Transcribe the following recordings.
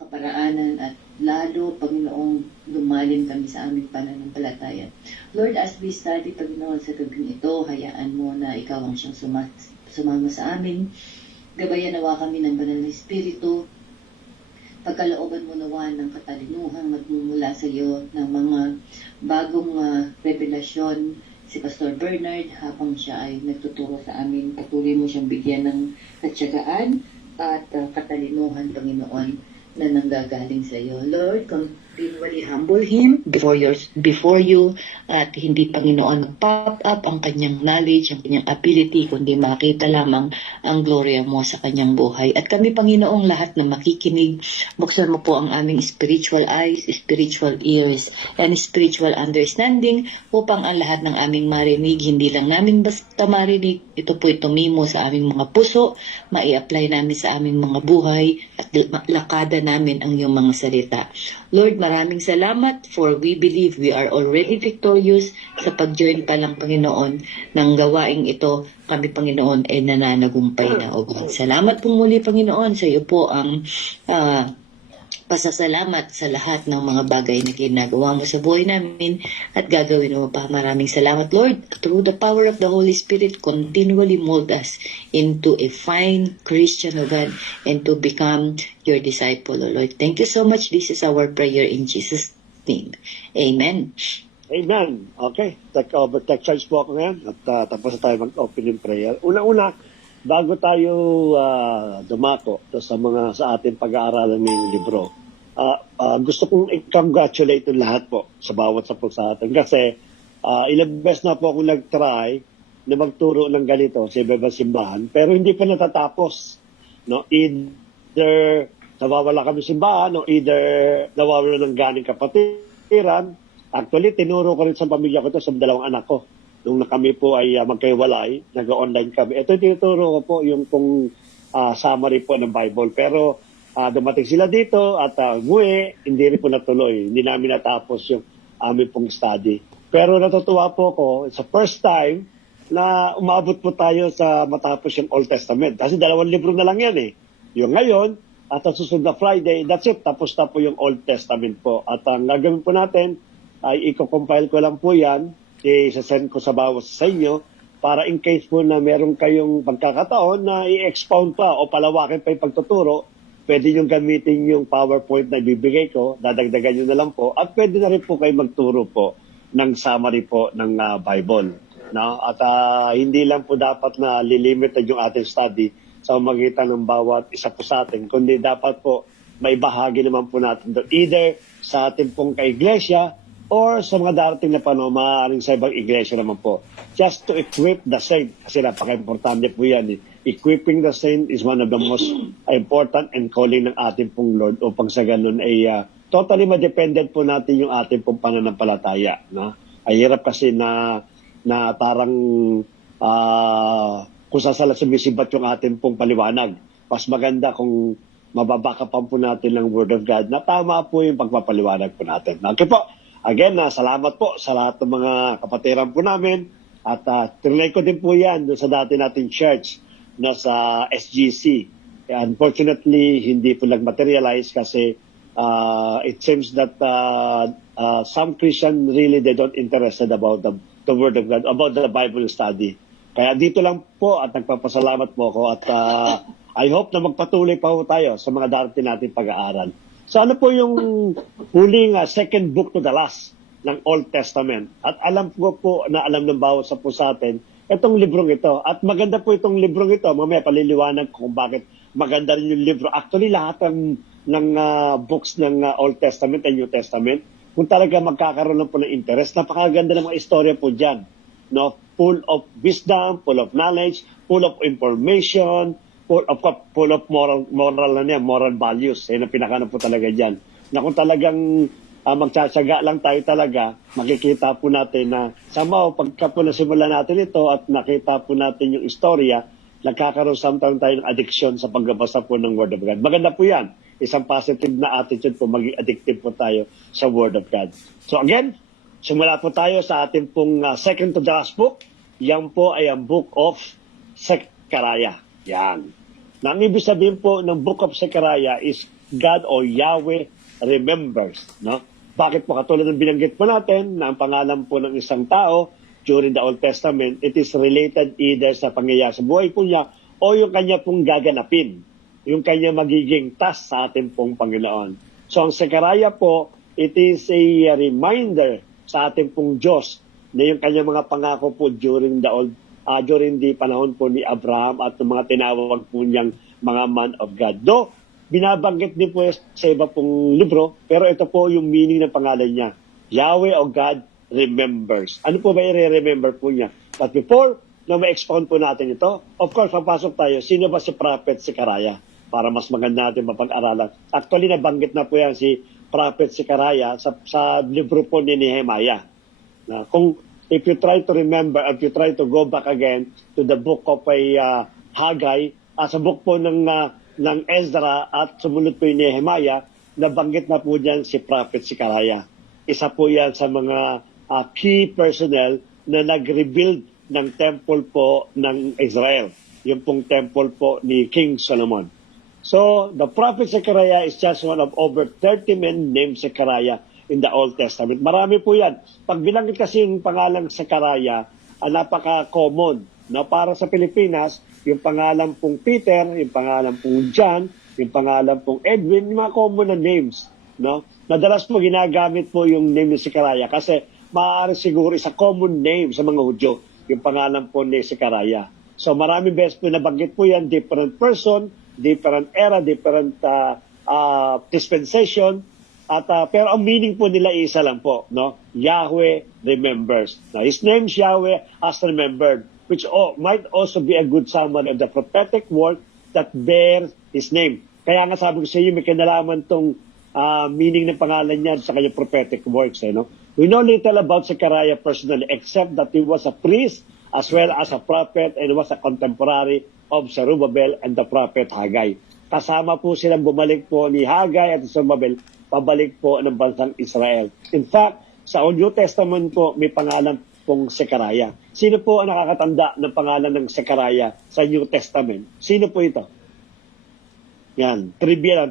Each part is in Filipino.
kaparaanan at lalo, Panginoong, lumalim kami sa aming pananampalataya. Lord, as we study, Panginoon, sa gabing ito, hayaan mo na ikaw ang siyang sumama sa amin. Gabayan nawa kami ng banal na Espiritu. Pagkalooban mo nawa ng katalinuhang magmumula sa iyo ng mga bagong revelasyon si Pastor Bernard habang siya ay nagtuturo sa amin. Patuloy mo siyang bigyan ng katsagaan at katalinuhan, Panginoon, na nanggagaling sa iyo. Lord, continually humble him before you at hindi, Panginoon, pop up ang kanyang knowledge, ang kanyang ability, kundi makita lamang ang gloria mo sa kanyang buhay. At kami, Panginoong, lahat na makikinig, buksan mo po ang aming spiritual eyes, spiritual ears, and spiritual understanding upang ang lahat ng aming marinig, hindi lang namin basta marinig, ito po tumimo sa aming mga puso, mai-apply namin sa aming mga buhay at lakada namin ang iyong mga salita. Lord, maraming salamat for we believe we are already victorious sa pag-join pa lang, Panginoon, ng gawaing ito. Kami, Panginoon, ay nananagumpay na, O God. Salamat po muli, Panginoon. Sa iyo po ang pasasalamat sa lahat ng mga bagay na ginagawa mo sa buhay namin at gagawin mo pa. Maraming salamat, Lord. Through the power of the Holy Spirit, continually mold us into a fine Christian, O God, and to become your disciple, O Lord. Thank you so much. This is our prayer in Jesus' name. Amen. Amen. Okay. Take charge po ako ngayon at tapos na tayo mag-opening prayer. Una-una, bago tayo dumako sa ating pag-aaralan ng libro, gusto kong i-congratulate yung lahat po sa bawat po sa atin. Kasi ilang beses na po ako nag-try na magturo ng ganito sa iba-ibang simbahan, pero hindi pa natatapos. No? Either nawawala kami simbahan o either nawawala ng ganing kapatiran. Actually, tinuro ko rin sa pamilya ko ito sa dalawang anak ko. Nung kami po ay magkaiwalay, nag-online kami. Ito tinuturo ko po yung summary po ng Bible. Pero dumating sila dito at umuwi, hindi rin po natuloy. Hindi namin natapos yung aming pong study. Pero natutuwa po ako, it's the first time na umabot po tayo sa matapos yung Old Testament. Kasi 2 libro na lang yan eh. Yung ngayon, at ang susunod na Friday, that's it. Tapos na po yung Old Testament po. At ang gagawin po natin ay i-compile ko lang po yan, i-send ko sa bawat sa inyo para in case po na meron kayong pagkakataon na i-expound pa o palawakin pa yung pagtuturo, pwede nyo gamitin yung PowerPoint na ibibigay ko, dadagdagan nyo na lang po, at pwede na rin po kayo magturo po ng summary po ng Bible. No? At hindi lang po dapat na lilimited yung ating study sa magitan ng bawat isa po sa atin, kundi dapat po may bahagi naman po natin doon, either sa ating pong kaiglesia or sa mga darating na panahon, maaaring sa ibang iglesia naman po. Just to equip the saint, kasi napaka-importante po yan. Equipping the saint is one of the most important and calling ng ating pong Lord upang sa ganun ay totally ma-dependent po natin yung ating pong pananampalataya. No? Ay hirap kasi na parang kung sasala sumisibat yung ating pong paliwanag. Mas maganda kung mababakapan po natin ng Word of God na tama po yung pagpapaliwanag po natin. Okay po. Again, salamat po sa lahat ng mga kapatiran po namin at trinay ko din po yan doon sa dati nating church na sa SGC. Unfortunately, hindi po nag-materialize kasi it seems that some Christian really they don't interested about the Word of God, about the Bible study. Kaya dito lang po at nagpapasalamat po ako at I hope na magpatuloy pa po tayo sa mga darating nating pag-aaral. So ano po yung huling second book to the last ng Old Testament? At alam ko po na alam ng bawat sa po sa atin itong librong ito. At maganda po itong librong ito. Mamaya paliliwanag ko kung bakit maganda rin yung libro. Actually, lahat ng books ng Old Testament and New Testament, kung talaga magkakaroon lang po ng interest, napakaganda ng mga istorya po dyan. No? Full of wisdom, full of knowledge, full of information, full of moral values. Yan ang pinakano po talaga dyan. Na kung talagang magtsatsaga lang tayo talaga, makikita po natin na somehow pagka po nasimula natin ito at nakita po natin yung istorya, nagkakaroon sometimes tayo ng addiction sa pagbabasa po ng Word of God. Maganda po yan. Isang positive na attitude po, maging addictive po tayo sa Word of God. So again, simula po tayo sa ating pong second to the last book. Yan po ay ang Book of Zechariah. Yan. Na ang ibig sabihin po ng Book of Zechariah is God o Yahweh remembers, no? Bakit po katulad ng binanggit po natin na ang pangalan po ng isang tao during the Old Testament, it is related either sa pangyayari sa buhay po niya o yung kanya pong gaganapin, yung kanya magiging task sa ating pong Panginoon. So ang Sekaraya po, it is a reminder sa ating pong Diyos na yung kanya mga pangako po during the panahon po ni Abraham at ng mga tinawag po niyang mga man of God. Though, binabanggit din po sa iba pong libro, pero ito po yung meaning ng pangalan niya. Yahweh o God remembers. Ano po ba i-remember po niya? But before na ma-expound po natin ito, of course, papasok tayo, sino ba si Prophet Sekaraya? Para mas maganda natin mapag-aralan. Actually, nabanggit na po yan si Prophet Sekaraya sa libro po ni Nehemiah. Na if you try to remember, if you try to go back again to the book of Haggai, sa book po ng Ezra at sumunod po yung Nehemiah, nabanggit na po dyan si Prophet Sekaraya. Isa po yan sa mga key personnel na nag-rebuild ng temple po ng Israel. Yung pong temple po ni King Solomon. So, the prophet Zechariah is just one of over 30 men named Zechariah in the Old Testament. Marami po yan. Pag binanggit kasi yung pangalang Zechariah, napaka-common. No? Para sa Pilipinas, yung pangalan pong Peter, yung pangalan pong John, yung pangalan pong Edwin, yung mga common na names. No? Madalas po ginagamit po yung name ni Zechariah kasi maaari siguro isa common name sa mga Hudyo, yung pangalan po ni Zechariah. So maraming beses po nabanggit po yan, different person, different era, different dispensation, at pero ang meaning po nila isa lang po, no? Yahweh remembers. Now, his name Yahweh has remembered, which might also be a good summary of the prophetic word that bears his name. Kaya nga sabi ko sa iyo, may kinalaman tong meaning ng pangalan niya sa kanyang prophetic works. No? We know little about Zechariah personally, except that he was a priest as well as a prophet and was a contemporary of Zerubbabel and the prophet Haggai. Kasama po silang bumalik po ni Haggai at Zerubbabel, pabalik po ng bansang Israel. In fact, sa New Testament po, may pangalan pong Zechariah. Sino po ang nakakatanda ng pangalan ng Zechariah sa New Testament? Sino po ito? Yan, trivia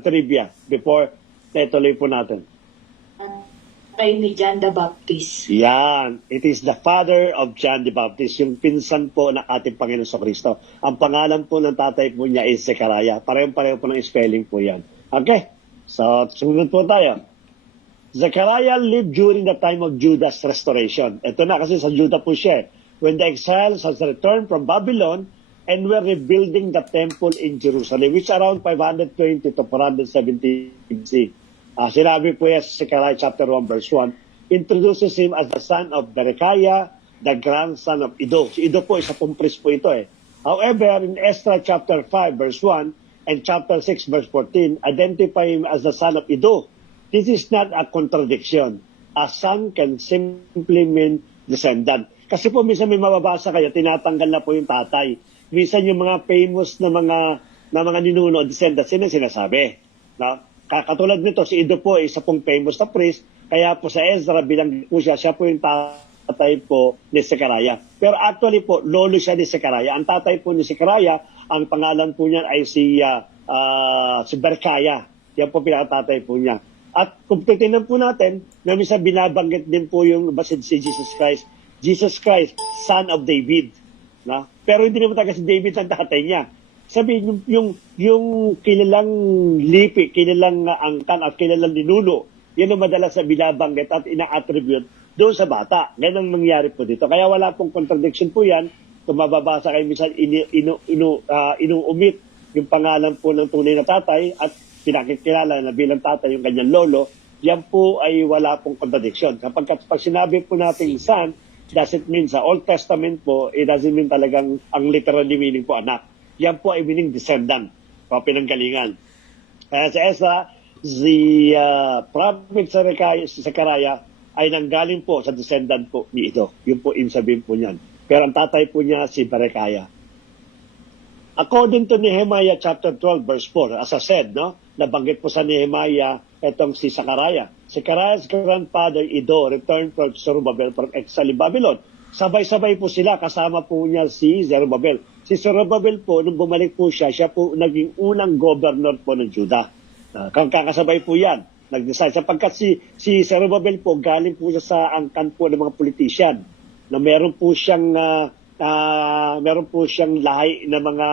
before tuloy po natin. Kay ni John the Baptist. Yan. It is the father of John the Baptist, yung pinsan po ng ating Panginoon sa Kristo. Ang pangalan po ng tatay po niya is Zechariah. Pareho po ng spelling po yan. Okay? So, sumunod po tayo. Zechariah lived during the time of Judah's restoration. Ito na kasi sa Judah po siya. When the exiles has returned from Babylon and were rebuilding the temple in Jerusalem, which around 520 to 470 BC. Sinabi po yan sa Zechariah chapter 1 verse 1, introduces him as the son of Berechiah, the grandson of Iddo. Si Iddo po, isa pong priest po ito eh. However, in Ezra chapter 5 verse 1 and chapter 6 verse 14, identify him as the son of Iddo. This is not a contradiction. A son can simply mean descendant. Kasi po minsan may mababasa kayo, tinatanggal na po yung tatay. Minsan yung mga famous na mga ninuno, descendants, sino sinasabi? No? Katulad nito, si Iddo po, isa pong famous na priest, kaya po sa Ezra, bilang po siya po yung tatay po ni Zechariah. Pero actually po, lolo siya ni Zechariah. Ang tatay po ni Zechariah, ang pangalan po niya ay si Berechiah. Yan po pinakatatay po niya. At kung titignan po natin, na minsan binabanggit din po yung basid si Jesus Christ. Jesus Christ, son of David. Na? Pero hindi naman talaga si David ang tatay niya. Sabihin, yung kilalang lipi, kilalang angkan at kilalang ninuno, yan ang madalas na binabanggit at ina-attribute doon sa bata. Ganang nangyari po dito. Kaya wala pong contradiction po yan. Kung mababasa kayo, minsan inuumit yung pangalan po ng tunay na tatay at pinakikilala na bilang tatay yung kanyang lolo, yan po ay wala pong contradiction. Kapag sinabi po natin son, doesn't mean sa Old Testament po, it doesn't mean talagang ang literally meaning po anak. Yan po ay meaning descendant o pinanggalingan. Kaya sa Ezra, si prophet Zechariah ay nanggaling po sa descendant po ni Iddo. Yun po yung sabihin po niyan. Pero ang tatay po niya si Berechiah. According to Nehemiah chapter 12 verse 4, as I said, no, nabanggit po sa Nehemiah itong si Zechariah. Zechariah's grandfather Iddo returned from Zerubbabel from exile in Babylon. Sabay-sabay po sila, kasama po niya si Zerubbabel. Si Zerubbabel po, nung bumalik po siya po naging unang governor po ng Judah. Kakasabay po yan. Nag-decide. Sapagkat si Zerubbabel po, galing po siya sa angkan po ng mga politician na meron po siyang lahi ng mga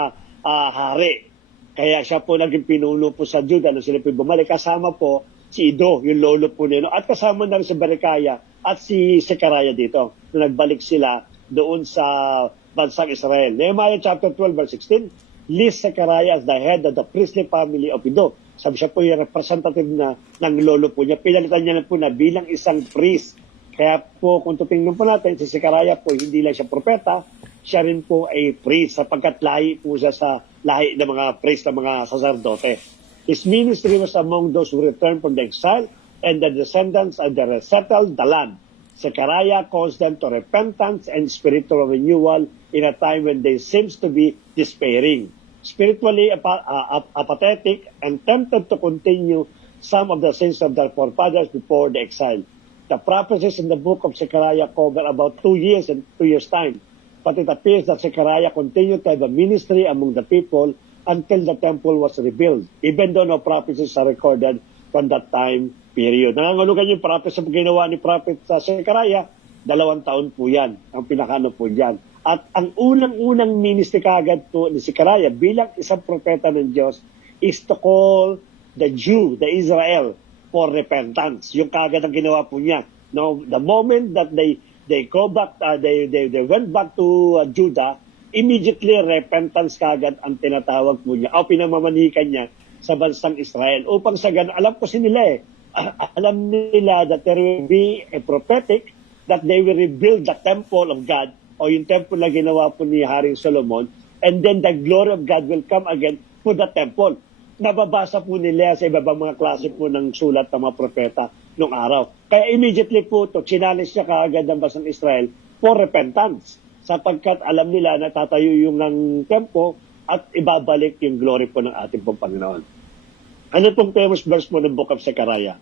hari. Kaya siya po naging pinuno po sa Juda nung sila po bumalik. Kasama po si Ido, yung lolo po nino. At kasama na rin si Berekiah at si Zechariah dito. Nung nagbalik sila doon sa bansang Israel. Nehemiah chapter 12 verse 16, lists Zechariah as the head of the priestly family of Ido. Sabi siya po yung representative ng lolo po niya. Pinalitan niya na po na bilang isang priest. Kaya po kung tutingnan po natin, si Zechariah po hindi lang siya propeta, siya rin po ay priest sapagkat lahi po siya sa lahi ng mga priest, ng mga sacerdote. His ministry was among those who returned from the exile and the descendants of the resettled the land. Zechariah calls them to repentance and spiritual renewal in a time when they seems to be despairing, spiritually apathetic, and tempted to continue some of the sins of their forefathers before the exile. The prophecies in the book of Zechariah cover about 2 years and 2 years' time. But it appears that Zechariah continued to have a ministry among the people until the temple was rebuilt, even though no prophecies are recorded from that time period. Nangangulugan yung prophecy na ginawa ni prophet sa Zechariah, 2 taon po yan, ang pinakano po yan. At ang unang-unang ministry kagad po ni Zechariah bilang isang propeta ng Diyos is to call the Jew, the Israel, for repentance. Yung kagad ang ginawa po niya. No, the moment that they go back, they went back to Judah, immediately repentance kagad ang tinatawag po niya o pinamamanihikan niya sa bansang Israel. Upang sa ganun, alam po nila alam nila that there will be a prophetic that they will rebuild the temple of God o yung temple na ginawa po ni Haring Solomon, and then the glory of God will come again to the temple. Nababasa po nila sa ibabang mga klase po ng sulat ng mga propeta noong araw. Kaya immediately po ito, chinalis niya kaagad ang bansang Israel for repentance. Sapagkat alam nila na tatayo yung ng tempo at ibabalik yung glory po ng ating pong Panginoon. Ano itong famous verse po ng book of Zechariah?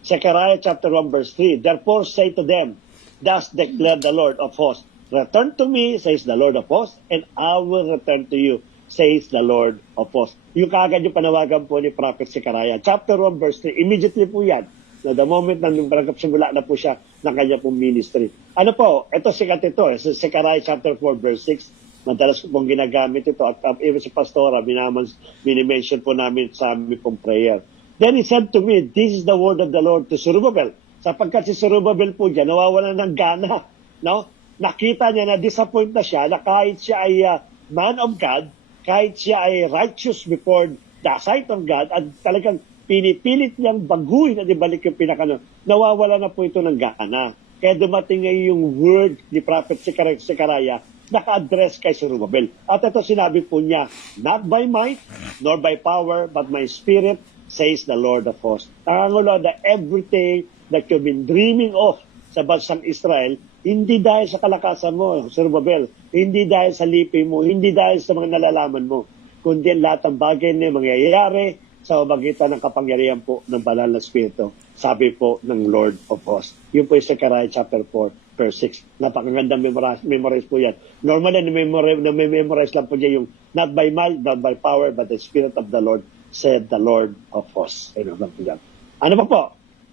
Zechariah chapter 1 verse 3, therefore say to them, thus declare the Lord of hosts, return to me, says the Lord of hosts, and I will return to you, says the Lord of hosts. Yung kagad yung panawagan po ni Prophet Zechariah. Chapter 1 verse 3, immediately po yan. Na the moment na nung simula na po siya ng kanya pong ministry. Ano po, ito sikat ito. So, Zechariah chapter 4 verse 6, madalas ko pong ginagamit ito. At even si Pastora, minimension po namin sa aming pong prayer. Then he said to me, this is the word of the Lord to Zerubbabel. Sapagkat si Zerubbabel po dyan, nawawala ng gana. No? Nakita niya na disappoint na siya na kahit siya ay man of God, kahit siya ay righteous before the sight of God, at talagang pinipilit niyang baguhin at ibalik yung pinakano, nawawala na po ito ng gana. Kaya dumating ngayon yung word ni Prophet Zechariah, naka-address kay Zerubbabel. At ito sinabi po niya, not by might, nor by power, but my spirit, says the Lord of hosts. Nangangulo na everything that you've been dreaming of sa bansang Israel, hindi dahil sa kalakasan mo, Zerubbabel, hindi dahil sa lipi mo, hindi dahil sa mga nalalaman mo, kundi lahat ng bagay na mangyayari sa magitan ng kapangyarihan po ng banal na Espiritu, sabi po ng Lord of hosts. Yun po yung Zechariah chapter 4, verse 6. Napakagandang memorize po yan. Normally, na-memorize lang po niya yung not by might, not by power, but the Spirit of the Lord, said the Lord of hosts. Ayun lang po yan. Ano pa po?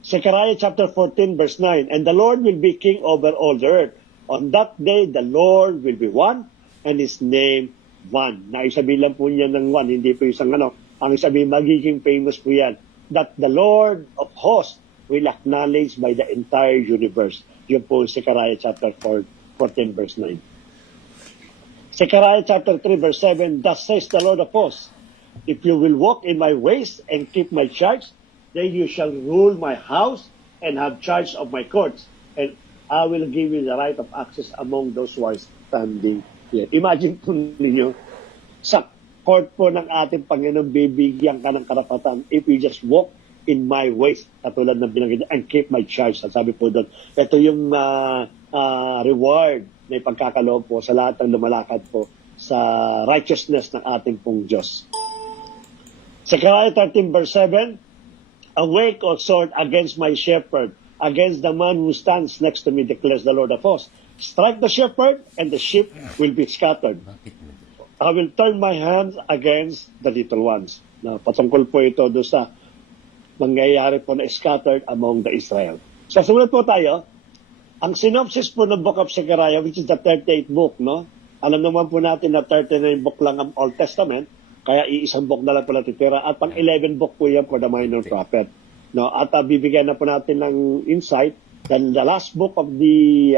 Zechariah chapter 14 verse 9, and the Lord will be king over all the earth. On that day, the Lord will be one, and His name one. Naisabihin lang po niya ng one, hindi po isang ano. Ang sabihin, magiging famous po yan. That the Lord of hosts will acknowledge by the entire universe. Yun po Zechariah chapter 14 verse 9. Zechariah chapter 3 verse 7, thus says the Lord of hosts, if you will walk in my ways and keep my charge, then you shall rule my house and have charge of my courts, and I will give you the right of access among those who are standing here. Imagine po ninyo, sa court po ng ating Panginoon, bibigyan ka ng karapatan if you just walk in my ways, katulad ng binanggit, and keep my charge. At sabi po doon, ito yung reward na ipagkakaloob po sa lahat ng lumalakad po sa righteousness ng ating pong Diyos. Zechariah 13 verse 7, awake, O sword, against my shepherd, against the man who stands next to me, declares the Lord of hosts. Strike the shepherd, and the sheep will be scattered. I will turn my hands against the little ones. Na patungkol po ito doon sa mangyayari po na scattered among the Israel. So sumunod po tayo. Ang synopsis po ng Book of Zechariah, which is the 38th book, no? Alam naman po natin na 39 book lang ang Old Testament, kaya iisang book na lang po natitira. At pang 11 book po yan for the minor prophet. No? At bibigyan na po natin ng insight that the last book of the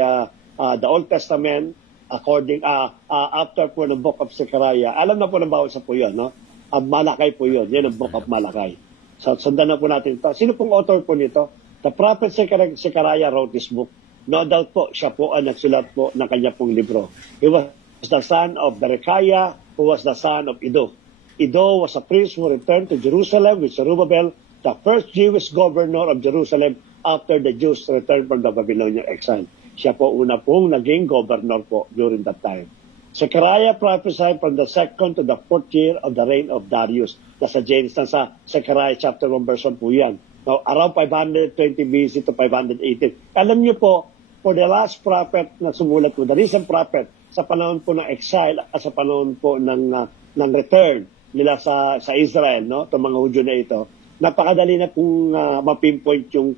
Old Testament, according after po ng Book of Zechariah, alam na po ng bawat sa po yun, no? Malakay po yun. Yan ang Book of Malakay. So, sundan na po natin ito. Sino pong author po nito? The prophet Zechariah wrote this book. No doubt po, siya po ang nagsulat po ng kanya pong libro. He was the son of Berechiah, who was the son of Iddo. Iddo was a priest who returned to Jerusalem with Zerubbabel, the first Jewish governor of Jerusalem after the Jews returned from the Babylonian exile. Siya po una pong naging governor po during that time. Zechariah prophesied from the 2nd to the 4th year of the reign of Darius. Nasa Genesis, sa Zechariah chapter 1 verse 1 po yan. Now, around 520 BC to 518. Alam niyo po, for the last prophet na sumulat po, the recent prophet, sa panahon po ng exile at sa panahon po ng return nila sa Israel, no? Itong mga Hudyo na ito, napakadali na pong mapinpoint yung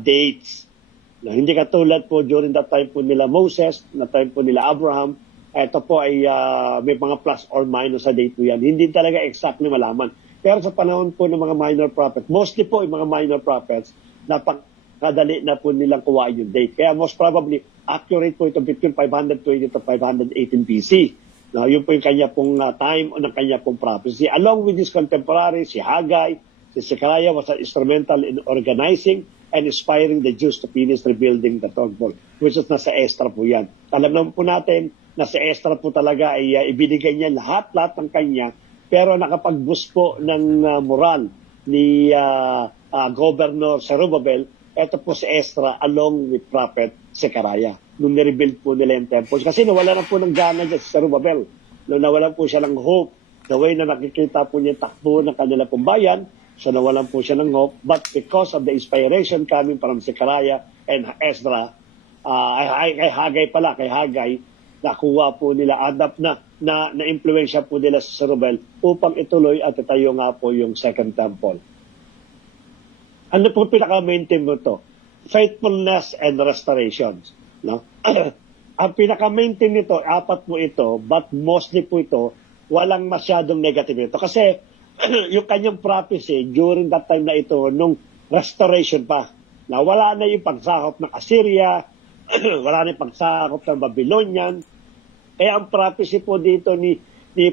dates. No, hindi katulad po during that time po nila Moses, na time po nila Abraham, ito po ay may mga plus or minus sa date po yan. Hindi talaga exactly malaman. Pero sa panahon po ng mga minor prophets, mostly po yung mga minor prophets, napakadali na po nilang kuha yung date. Kaya most probably, accurate po ito between 520 to 518 BC. No, yun po yung kanya pong time o ng kanya pong prophecy. Along with his contemporary, si Haggai, si Zechariah was instrumental in organizing and inspiring the Jews to finish rebuilding the temple, which is nasa Esdra po yan. Alam naman po natin na sa Esdra po talaga ay ibinigay niya lahat ng kanya, pero nakapag-boost po ng moral ni Governor Zerubbabel, ito po si Esdra along with Prophet Zechariah. Nung nirebuild po nila yung temple. Kasi nawala na po ng gana dyan si Zerubbabel. Nung nawalan po siya ng hope, the way na nakikita po niya takbo ng kanila pong bayan, so nawalan po siya ng hope. But because of the inspiration coming from Zechariah and Esdra, kay Haggai, nakuha po nila, adapt na influensya po nila sa Zerubbabel upang ituloy at itayo nga po yung second temple. Ano po pinaka-maintain mo to? Faithfulness and restoration. No? Ang pinaka-maintain nito, 4 po ito, but mostly po ito, walang masyadong negative ito. Kasi yung kanyang prophecy during that time na ito, nung restoration pa, na wala na yung pagsakop ng Assyria, wala na yung pagsakop ng Babylonian. Kaya ang prophecy po dito ni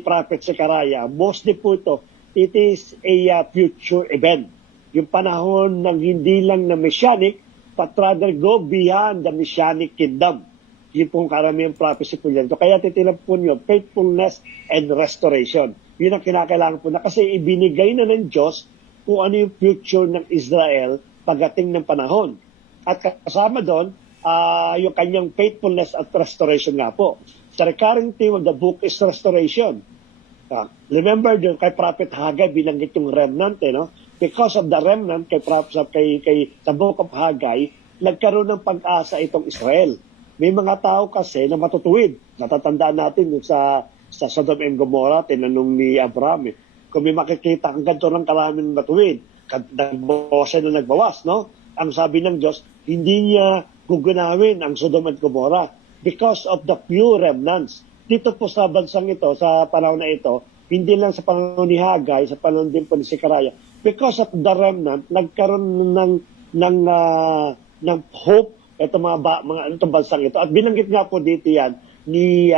Prophet Zechariah, mostly po ito, it is a future event. Yung panahon ng hindi lang na Messianic, but rather go beyond the Messianic kingdom. Yun pong karamihan prophecy po yan. So, kaya titilap po nyo, faithfulness and restoration. Yun ang kinakailangan po na kasi ibinigay na ng Diyos kung ano yung future ng Israel pagdating ng panahon. At kasama doon, yung kanyang faithfulness at restoration nga po. The recurring theme of the book is restoration. Remember, kay Prophet Haggai, binanggit yung remnant, no? Because of the remnant, sa book of Haggai, nagkaroon ng pag-asa itong Israel. May mga tao kasi na matutuwid. Natatandaan natin sa Sodom and Gomorrah, tinanong ni Abraham. Kung may makikita kang ganito ng karaming matuwid, nagbawasan na nagbawas, no? Ang sabi ng Diyos, hindi niya gugunawin ang Sodom and Gomorrah because of the few remnants. Dito po sa bansang ito, sa panahon na ito, hindi lang sa panahon ni Haggai, sa panahon din po ni Zechariah, because of the remnant, nagkaroon ng hope itong bansang ito. At binanggit nga po dito yan ni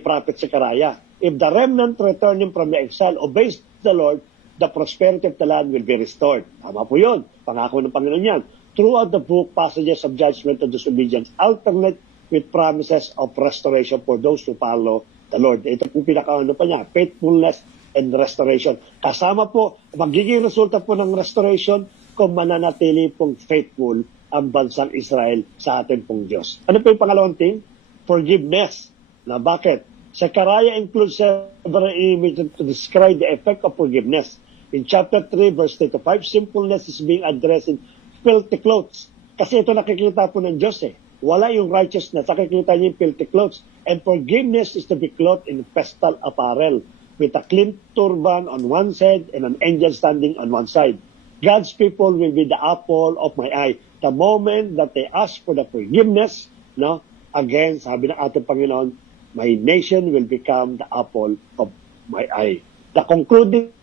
Prophet Zechariah. If the remnant returning from the exile obeys the Lord, the prosperity of the land will be restored. Tama po yun. Pangako ng Panginoon yan. Throughout the book, passages of judgment and disobedience alternate with promises of restoration for those who follow the Lord. Ito po pinakaano pa niya, faithfulness and restoration. Kasama po, magiging resulta po ng restoration kung mananatili pong faithful ang bansang Israel sa atin pong Diyos. Ano po yung pangalawang thing? Forgiveness. Na bakit? Zechariah includes several images to describe the effect of forgiveness. In chapter 3, verse 3 to 5, sinfulness is being addressed in filthy clothes. Kasi ito nakikita po ng Diyos eh. Wala yung righteousness, nakikita niyo yung filthy clothes. And forgiveness is to be clothed in festal apparel with a clean turban on one side and an angel standing on one side. God's people will be the apple of my eye. The moment that they ask for the forgiveness, no, again, sabi ng ating Panginoon, my nation will become the apple of my eye. The concluding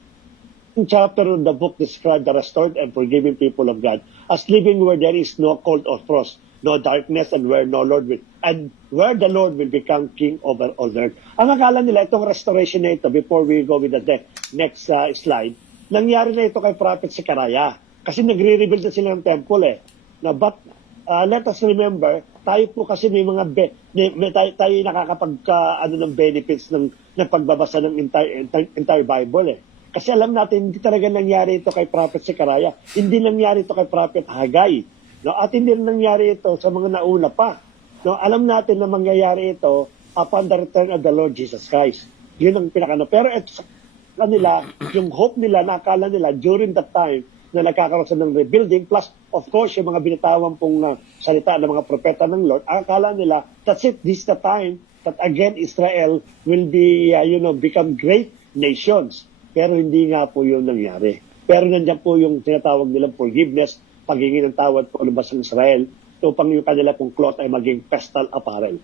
chapter of the book describes the restored and forgiving people of God as living where there is no cold or frost, no darkness, and where where the Lord will become king over all the earth. Ang akala nila itong restoration na ito, before we go with the next slide, nangyari na ito kay Prophet Zechariah kasi nagre-rebuild na sila ng temple But let us remember, tayo po kasi may mga tayo nakakapag ng benefits ng pagbabasa ng entire Bible Kasi alam natin hindi talaga nangyari ito kay Prophet Zechariah, hindi nangyari ito kay Prophet Haggai, no? At hindi nangyari ito sa mga nauna pa. No, alam natin na mangyayari ito upon the return of the Lord Jesus Christ. Yun ang pinakano. Pero ito sa kanila, yung hope nila, nakala nila during that time na nagkakaroon sa ng rebuilding, plus of course yung mga binitawan pong salita ng mga propeta ng Lord, akala nila, that's it, this is the time that again Israel will be, become great nations. Pero hindi nga po yun nangyari. Pero nandiyan po yung tinatawag nilang forgiveness, paghingi ng tawad po ng basang Israel, upang yung kanila pong cloth ay maging festal apparel.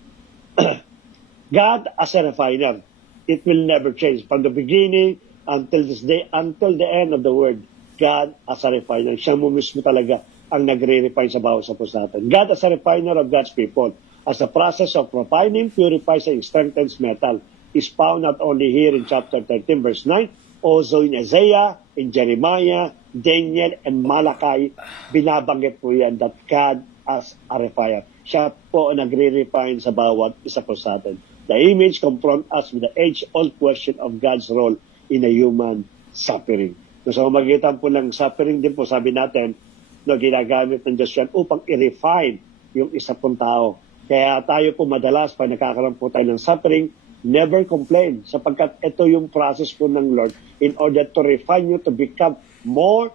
God as a refiner, it will never change. From the beginning until this day, until the end of the world, God as a refiner. Siya mo mismo talaga ang nagre-refine sa bawat sa puso natin. God as a refiner of God's people. As the process of refining, purifies and strengthens metal is found not only here in chapter 13 verse 9, also in Isaiah, in Jeremiah, Daniel, and Malachi, binabanggit po yan that God as a refiner. Siya po nagre-refine sa bawat isa po sa atin. The image confront us with the age-old question of God's role in a human suffering. So, magitan po ng suffering din po, sabi natin, ginagamit ng Diyos yan upang i-refine yung isa pong tao. Kaya tayo po madalas, pag nakakaroon po tayo ng suffering, never complain, sapagkat ito yung process po ng Lord in order to refine you to become more,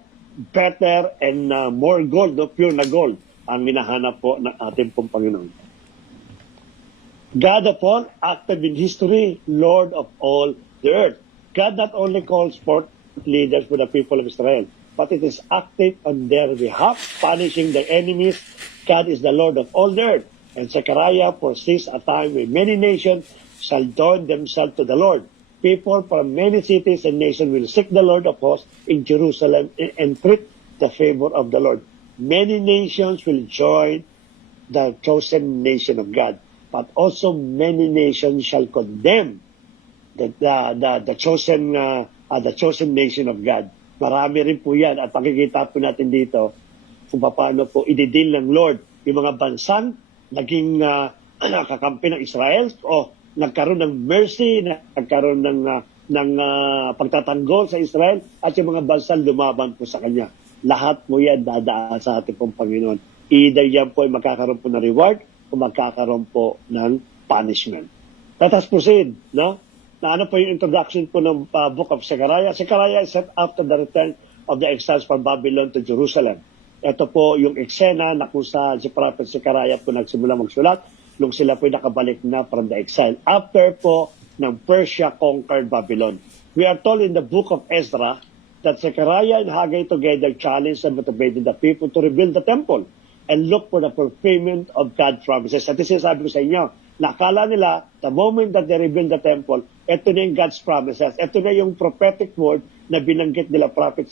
better, and more gold, pure na gold, ang minahanap po ng ating pong Panginoon. God of all, active in history, Lord of all the earth. God not only calls forth leaders for the people of Israel, but it is active on their behalf, punishing their enemies. God is the Lord of all the earth. And Zechariah foresees a time when many nations shall join themselves to the Lord. People from many cities and nations will seek the Lord of hosts in Jerusalem and entreat the favor of the Lord. Many nations will join the chosen nation of God, but also many nations shall condemn the chosen nation of God. Marami rin po yan at pakikita po natin dito kung paano po ididil ng Lord yung mga bansang naging kakampi ng Israel o nagkaroon ng mercy, nagkaroon ng pagtatanggol sa Israel at yung mga bansang lumaban po sa Kanya. Lahat po yan dadaan sa ating pong Panginoon. Either yan po ay magkakaroon po ng reward o magkakaroon po ng punishment. Let us proceed, no? Na ano po yung introduction po ng book of Zechariah. Zechariah is set after the return of the exiles from Babylon to Jerusalem. Ito po yung eksena na kung sa si Prophet Zechariah po nagsimula magsulat nung sila po nakabalik na from the exile. After po ng Persia conquered Babylon. We are told in the book of Ezra that Zechariah and Haggai together challenged and motivated the people to rebuild the temple and look for the fulfillment of God's promises. At this is sabi ko sa inyo, nakala nila, the moment that they rebuild the temple, ito na yung God's promises. Ito na yung prophetic word na binanggit nila Prophet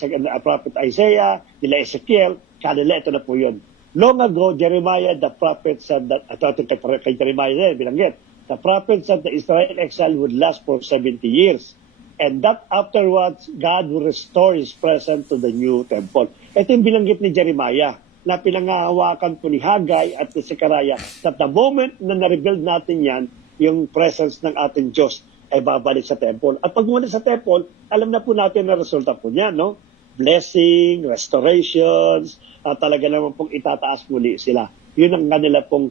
Isaiah, nila Ezekiel, kanila ito na po yun. Long ago, Jeremiah, the prophet said that, kay Jeremiah binanggit, the prophet said the Israel exile would last for 70 years. And that afterwards, God will restore His presence to the new temple. Ito yung binanggit ni Jeremiah na pinangahawakan po ni Haggai at ni Zechariah that the moment na na-rebuild natin yan, yung presence ng ating Diyos ay babalik sa temple. At pag bumalik sa temple, alam na po natin na resulta po niya, no? Blessing, restorations, talaga naman pong itataas muli sila. Yun ang kanila pong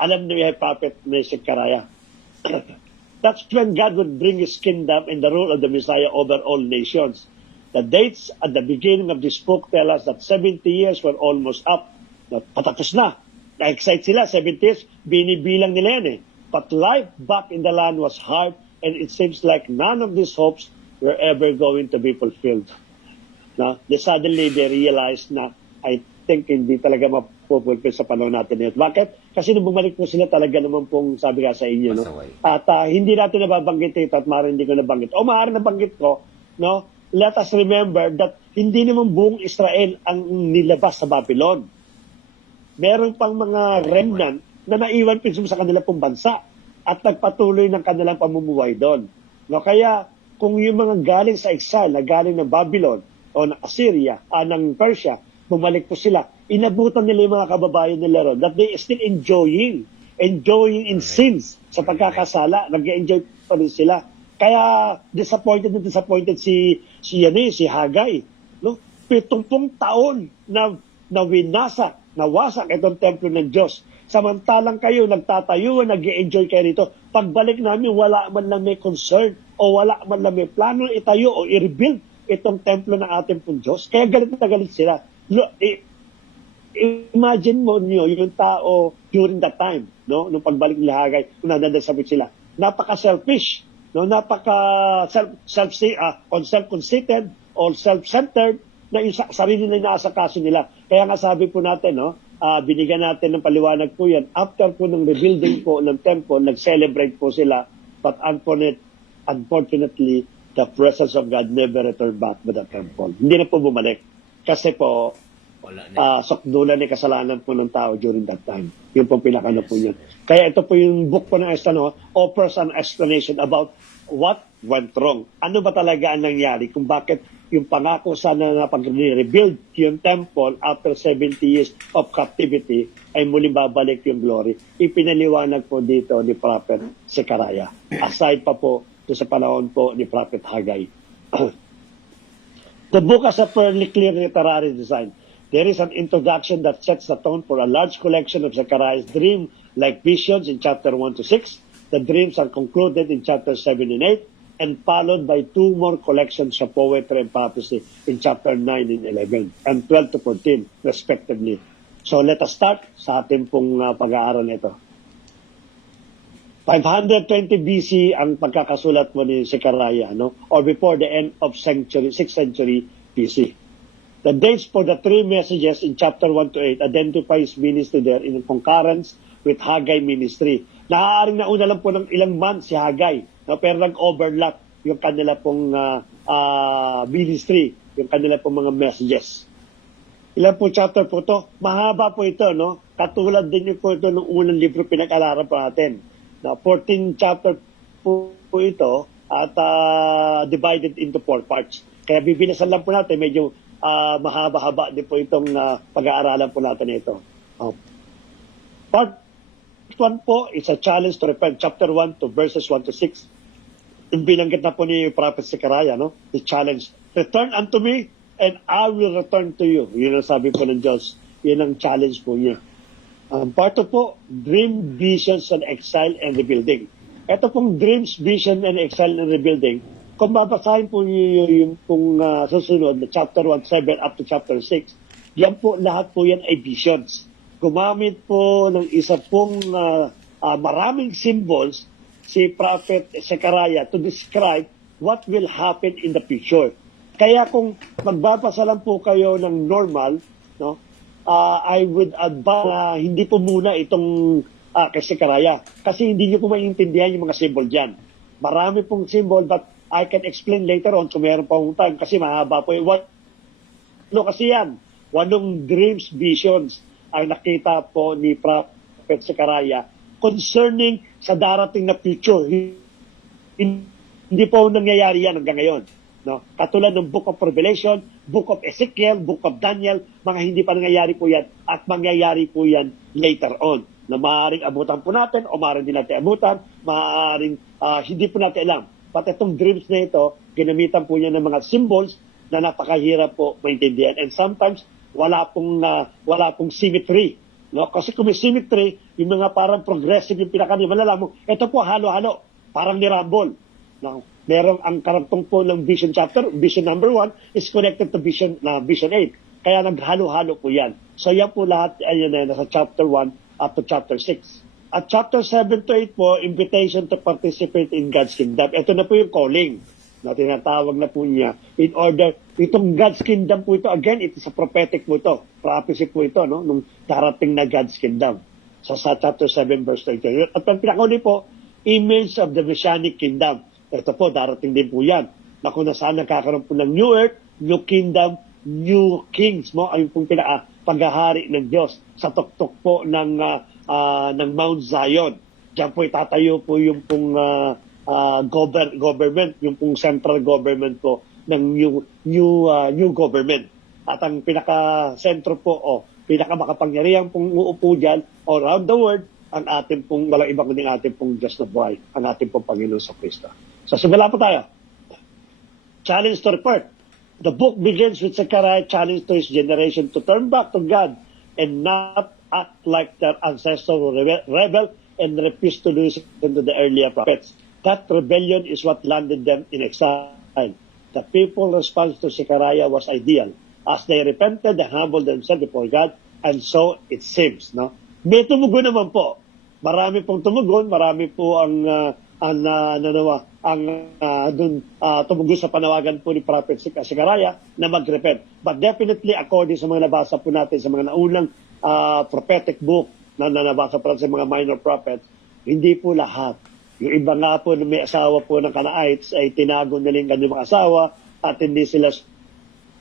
alam ni prophet ni Zechariah. That's when God would bring His kingdom and the rule of the Messiah over all nations. The dates at the beginning of this book tell us that 70 years were almost up. Patapos na. Na-excite sila, 70 years, binibilang nila yan But life back in the land was hard and it seems like none of these hopes were ever going to be fulfilled. No? Suddenly they realized na I think hindi talaga mapupulpil sa panahon natin ngayon. Bakit? Kasi nung bumalik po sila talaga naman pong sabi nga sa inyo. No? Pasaway. At hindi natin nababanggit ito at maaaring hindi ko nabanggit. O maaaring nabanggit ko, no? Let us remember that hindi naman buong Israel ang nilabas sa Babylon. Meron pang mga remnant na naiwan pinsum sa kanilang pong bansa at nagpatuloy ng kanilang pamumuhay doon. No? Kaya kung yung mga galing sa exile, na galing ng Babylon o ng Assyria, ng Persia, bumalik po sila. Inabutan nila yung mga kababayan nila ron that they still enjoying in sins sa pagkakasala. Nag-enjoy pa rin sila. Kaya disappointed si Haggai. No? 70 taon na nawasak itong templo ng Diyos. Samantalang kayo nagtatayo, nag-enjoy kayo rito. Pagbalik namin, wala man lang may concern o wala man lang may plano itayo o i-rebuild itong templo ng ating pong Diyos. Kaya galit na galit sila. Imagine mo niyo yung tao during that time, no? Nung pagbalik ni Haggai, kung nadadasabit sila. Napaka-selfish, no? Self-conceited or self-centered na yung sarili na inaasakaso nila. Kaya nga sabi po natin, no? Binigyan natin ng paliwanag po yan. After po ng rebuilding po ng temple, nag-celebrate po sila. But unfortunately, the presence of God never returned back to the temple. Hindi na po bumalik. Kasi po, sokdulan ni kasalanan po ng tao during that time. Yun po pinakano po yun. Kaya ito po yung book po ng Esther, no? Offers an explanation about what went wrong. Ano ba talaga ang nangyari? Kung bakit yung pangako sana na pag-rebuild yung temple after 70 years of captivity ay muling babalik yung glory. Ipinaliwanag po dito ni Prophet Zechariah. Aside pa po sa panahon po ni Prophet Haggai. The book has a fairly clear literary design. There is an introduction that sets the tone for a large collection of Zechariah's dream-like visions in chapter 1 to 6. The dreams are concluded in chapter 7 and 8 and followed by 2 more collections of poetry and prophecy in chapter 9 and 11 and 12 to 14 respectively. So let us start sa ating pong pag-aaral nito. 520 BC ang pagkakasulat mo ni Zechariah, no? Or before the end of 6th century BC. The dates for the 3 messages in chapter 1 to 8 identify his ministry there in concurrence with Haggai ministry. Naaaring nauna lang po ng ilang months si Haggai, no? Pero nag-overlap yung kanila pong ministry, yung kanila pong mga messages. Ilan po chapter po to? Mahaba po ito, no? Katulad din po ito ng unang libro pinag-alaran po natin. 14 chapter po ito at divided into 4 parts. Kaya bibilisan lang po natin, medyo mahaba-haba din po itong pag-aaralan po natin ito. Part 1 po is a challenge to repent, chapter 1 to verses 1 to 6. Yung binanggit na po ni Prophet Zechariah, no? The challenge, return unto me and I will return to you. Yun ang sabi po ng Diyos. Yun ang challenge po niya. Part 2 po, dream, visions, and exile and rebuilding. Ito pong dreams, vision, and exile and rebuilding, kung babasahin po niyo yung pong susunod na chapter 1, 7 up to chapter 6, yan po, lahat po yan ay visions. Gumamit po ng isa pong maraming symbols si Prophet Zechariah to describe what will happen in the future. Kaya kung magbabasa lang po kayo ng normal, no? I would advise hindi po muna itong kay Zechariah kasi hindi niyo po maintindihan yung mga symbol dyan. Marami pong symbol but I can explain later on kung meron pa time kasi mahaba po yung kasi yan. 8 dreams, visions ang nakita po ni Prophet Zechariah concerning sa darating na future. Hindi po nangyayari yan hanggang ngayon. No? Katulad ng Book of Revelation, Book of Ezekiel, Book of Daniel, mga hindi pa nangyayari po yan at mangyayari po yan later on. Na maaaring abutan po natin o maaaring hindi natin abutan, maaaring hindi po natin alam. But itong dreams na ito, ginamitan po niya ng mga symbols na napakahirap po maintindihan. And sometimes, wala pong symmetry. No? Kasi kung may symmetry, yung mga parang progressive yung pinakani, malalaman mo, ito po halo-halo, parang ni Rumble. No? Merong ang karagtong po ng vision chapter, vision number 1 is connected to vision 8. Kaya naghalo-halo po yan. So yan po lahat ayun na nasa chapter 1 up to chapter 6. At chapter 7 to 8 po, invitation to participate in God's kingdom. Ito na po yung calling. na tinatawag na po niya in order, itong God's kingdom po ito, again, it is a prophetic po ito, prophecy po ito, no? Nung darating na God's kingdom sa chapter 7 verse 30. At ang pinakuli po, image of the Messianic kingdom. Ito po, darating din po yan, na kung nasaan nakakaroon po ng new earth, new kingdom, new kings mo, ayun pong paghahari ng Diyos sa tuktok po ng Mount Zion. Diyan po itatayo po yung pong government, yung pong central government po ng new government. At ang pinaka-sentro po, pinaka-makapangyarihan pong uupo dyan all around the world, ang ating pong, walang ibang kundi ating pong Diyos na buhay, ang ating pong Panginoon sa Kristo. So, simula po tayo. Challenge to report. The book begins with Zechariah challenge to his generation to turn back to God and not act like their ancestors who rebel and refuse to listen to the earlier prophets. That rebellion is what landed them in exile. The people's response to Zechariah was ideal. As they repented, they humbled themselves before God, and so it seems. No? May tumugon naman po. Marami pong tumugon, marami po ang tumugon sa panawagan po ni Prophet Zechariah na mag-repent. But definitely, according sa mga nabasa po natin sa mga naunang prophetic book na nabasa po sa mga minor prophets, hindi po lahat. Yung iba nga po na may asawa po ng Cananites ay tinago na rin kanyang mga asawa at hindi sila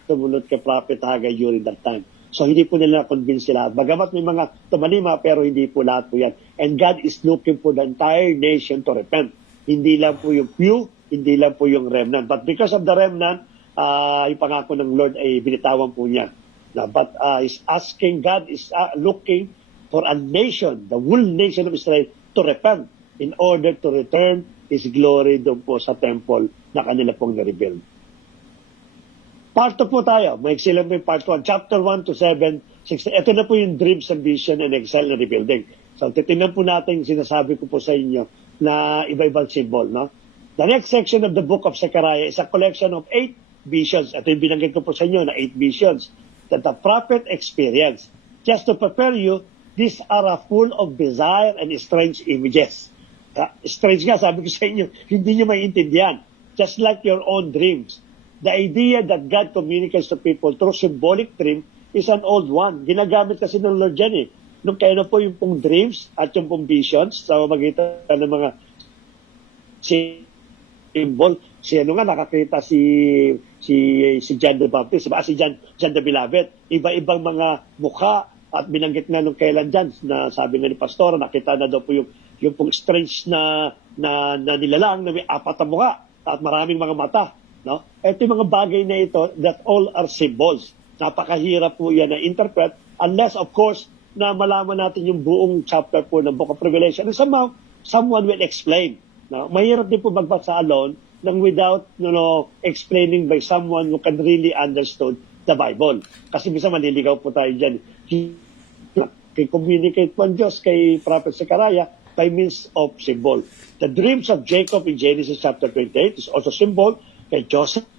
tumunod kay Prophet Haggai during that time. So hindi po nila convince sila. Bagamat may mga tumalima pero hindi po lahat po yan. And God is looking for the entire nation to repent. Hindi lang po yung few, hindi lang po yung remnant. But because of the remnant, yung pangako ng Lord ay binitawan po niya. But is asking, God is looking for a nation, the whole nation of Israel, to repent in order to return His glory doon po sa temple na kanila pong na-rebuild. Part 2 po tayo. May excellent po yung part 1. Chapter 1 to 7, 16. Ito na po yung dreams and vision and exile na rebuilding. So, titignan po natin sinasabi ko po sa inyo na iba-ibang symbol. No? The next section of the book of Zechariah is a collection of 8 visions. Ito yung binanggit ko po sa inyo na 8 visions that the prophet experienced. Just to prepare you, these are full of bizarre and strange images. Strange nga, sabi ko sa inyo, hindi nyo maintindihan. Just like your own dreams. The idea that God communicates to people through symbolic dream is an old one. Ginagamit kasi ng Lord yan eh. Nung kaya na po yung pong dreams at yung pong visions sa magitan ng mga symbol. Si ano nga, nakakita si John the Baptist, si John the Beloved. Iba-ibang mga mukha at binanggit nga nung kailan dyan na sabi nga ni Pastor, nakita na daw po yung pong strange na nilalang na may 4 na mukha at maraming mga mata. No? Ito yung mga bagay na ito that all are symbols. Napakahirap po yan na interpret unless of course na malaman natin yung buong chapter po ng Book of Revelation. And somehow, someone will explain. No? Mahirap din po magbasa alone nang without explaining by someone who can really understood the Bible. Kasi minsan maliligaw po tayo dyan. Communicate po ang Diyos kay Prophet Zechariah by means of symbol. The dreams of Jacob in Genesis chapter 28 is also symbol. Kay Joseph,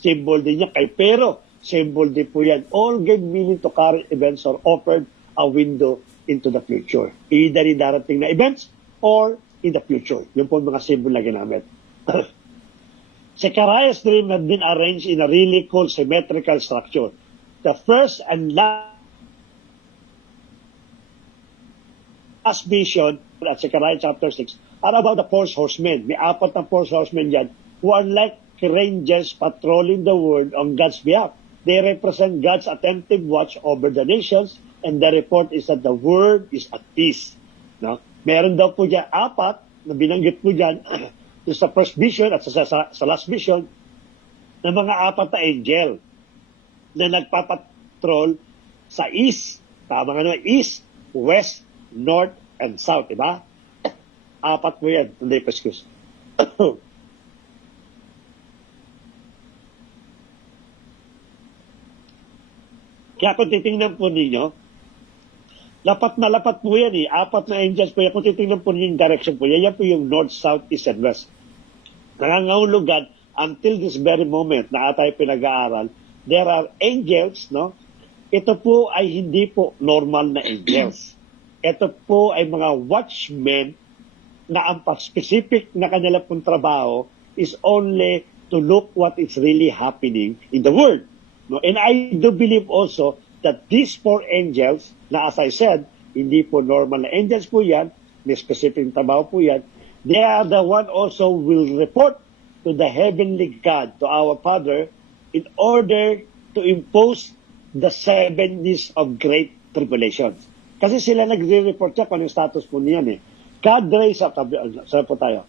symbol din niya. Kay Pero, symbol din po yan. All gave meaning to current events or offered a window into the future. Either in darating na events or in the future. Yun po mga symbol na ginamit. Zechariah's dream had been arranged in a really cool symmetrical structure. The first and last vision at Zechariah chapter 6 are about the 4 horsemen. May 4 na 4 horsemen dyan who are like rangers patrolling the world on God's behalf. They represent God's attentive watch over the nations and the report is that the world is at peace. No? Meron daw po dyan 4 na binanggit po dyan sa first vision at sa last vision ng mga 4 na angel na nagpapatrol sa east. Tama nga east, west, north, and south. Diba? 4 po yan. Hindi pa excuse. Kaya kung titingnan po ninyo, lapat na lapat po yan eh. 4 na angels po yan. Kung titingnan po ninyo yung direction po yan, yan po yung north, south, east, and west. Nangangahulugan, until this very moment na tayo pinag-aaral, there are angels, no? Ito po ay hindi po normal na angels. Ito po ay mga watchmen na ang specific na kanila pong trabaho is only to look what is really happening in the world. No? And I do believe also that these four angels, na as I said, hindi po normal na angels po yan, may specific trabaho po yan, they are the one also will report to the heavenly God, to our Father, in order to impose the 7 years of great tribulations. Kasi sila nagre-report siya kung yung status po niyan eh. God raised up, saan po tayo?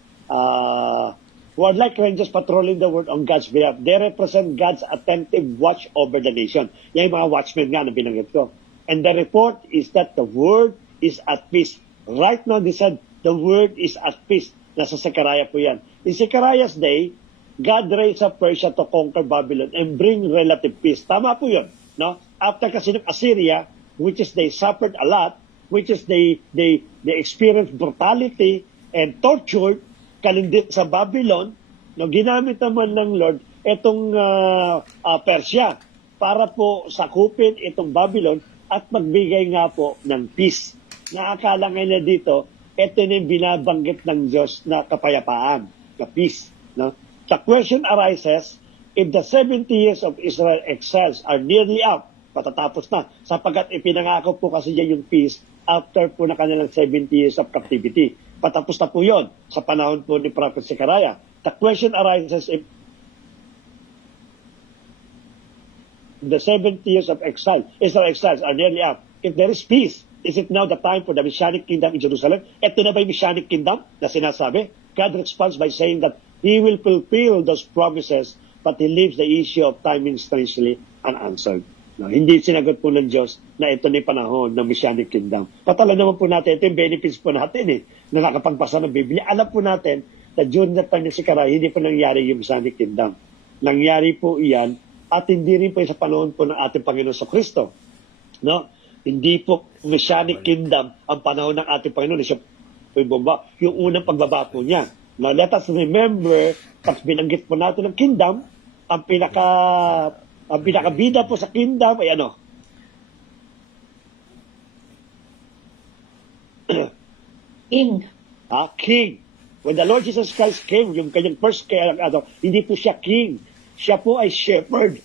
Wildlife Rangers patrolling the world on God's behalf. They represent God's attentive watch over the nation. Yan yung mga watchmen nga na binanggit ko. And the report is that the world is at peace. Right now, they said, the world is at peace. Nasa Zechariah po yan. In Zechariah's day, God raised up Persia to conquer Babylon and bring relative peace. Tama po yun. No? After kasi ng Assyria, which is they suffered a lot, which is they experienced brutality and torture, kalindi sa Babylon, no, ginamit naman ng Lord itong Persia para po sakupin itong Babylon at magbigay nga po ng peace. Nakakala ngayon dito, ito na yung binabanggit ng Diyos na kapayapaan, na peace. No? The question arises, if the 70 years of Israel exiles are nearly up, patatapos na, sapagkat ipinangako po kasi yan yung peace after po na kanilang 70 years of captivity. Patapos na po yun sa panahon po ni Prophet Zechariah. The question arises if the 70 years of exile, Israel exiles are nearly up. If there is peace, is it now the time for the Messianic kingdom in Jerusalem? Ito na ba yung Messianic kingdom na sinasabi? God responds by saying that He will fulfill those promises, but He leaves the issue of timing strangely unanswered. No, hindi sinagot po ng Diyos na ito na yung panahon ng Messianic kingdom. Patala naman po natin, ito yung benefits po natin na nakapagbasa ng Biblia. Alam po natin na during that time ni Zechariah, hindi po nangyari yung Messianic kingdom. Nangyari po iyan at hindi rin po sa panahon po ng ating Panginoon sa Kristo. No? Hindi po Messianic kingdom ang panahon ng ating Panginoon. Siya po yung bomba. Yung unang pagbaba po niya. Now, let us remember, pag binanggit po natin ng kingdom, ang pinakabida po sa kingdom ay ano? King. King. When the Lord Jesus Christ came, yung kanyang first hindi po siya king. Siya po ay shepherd.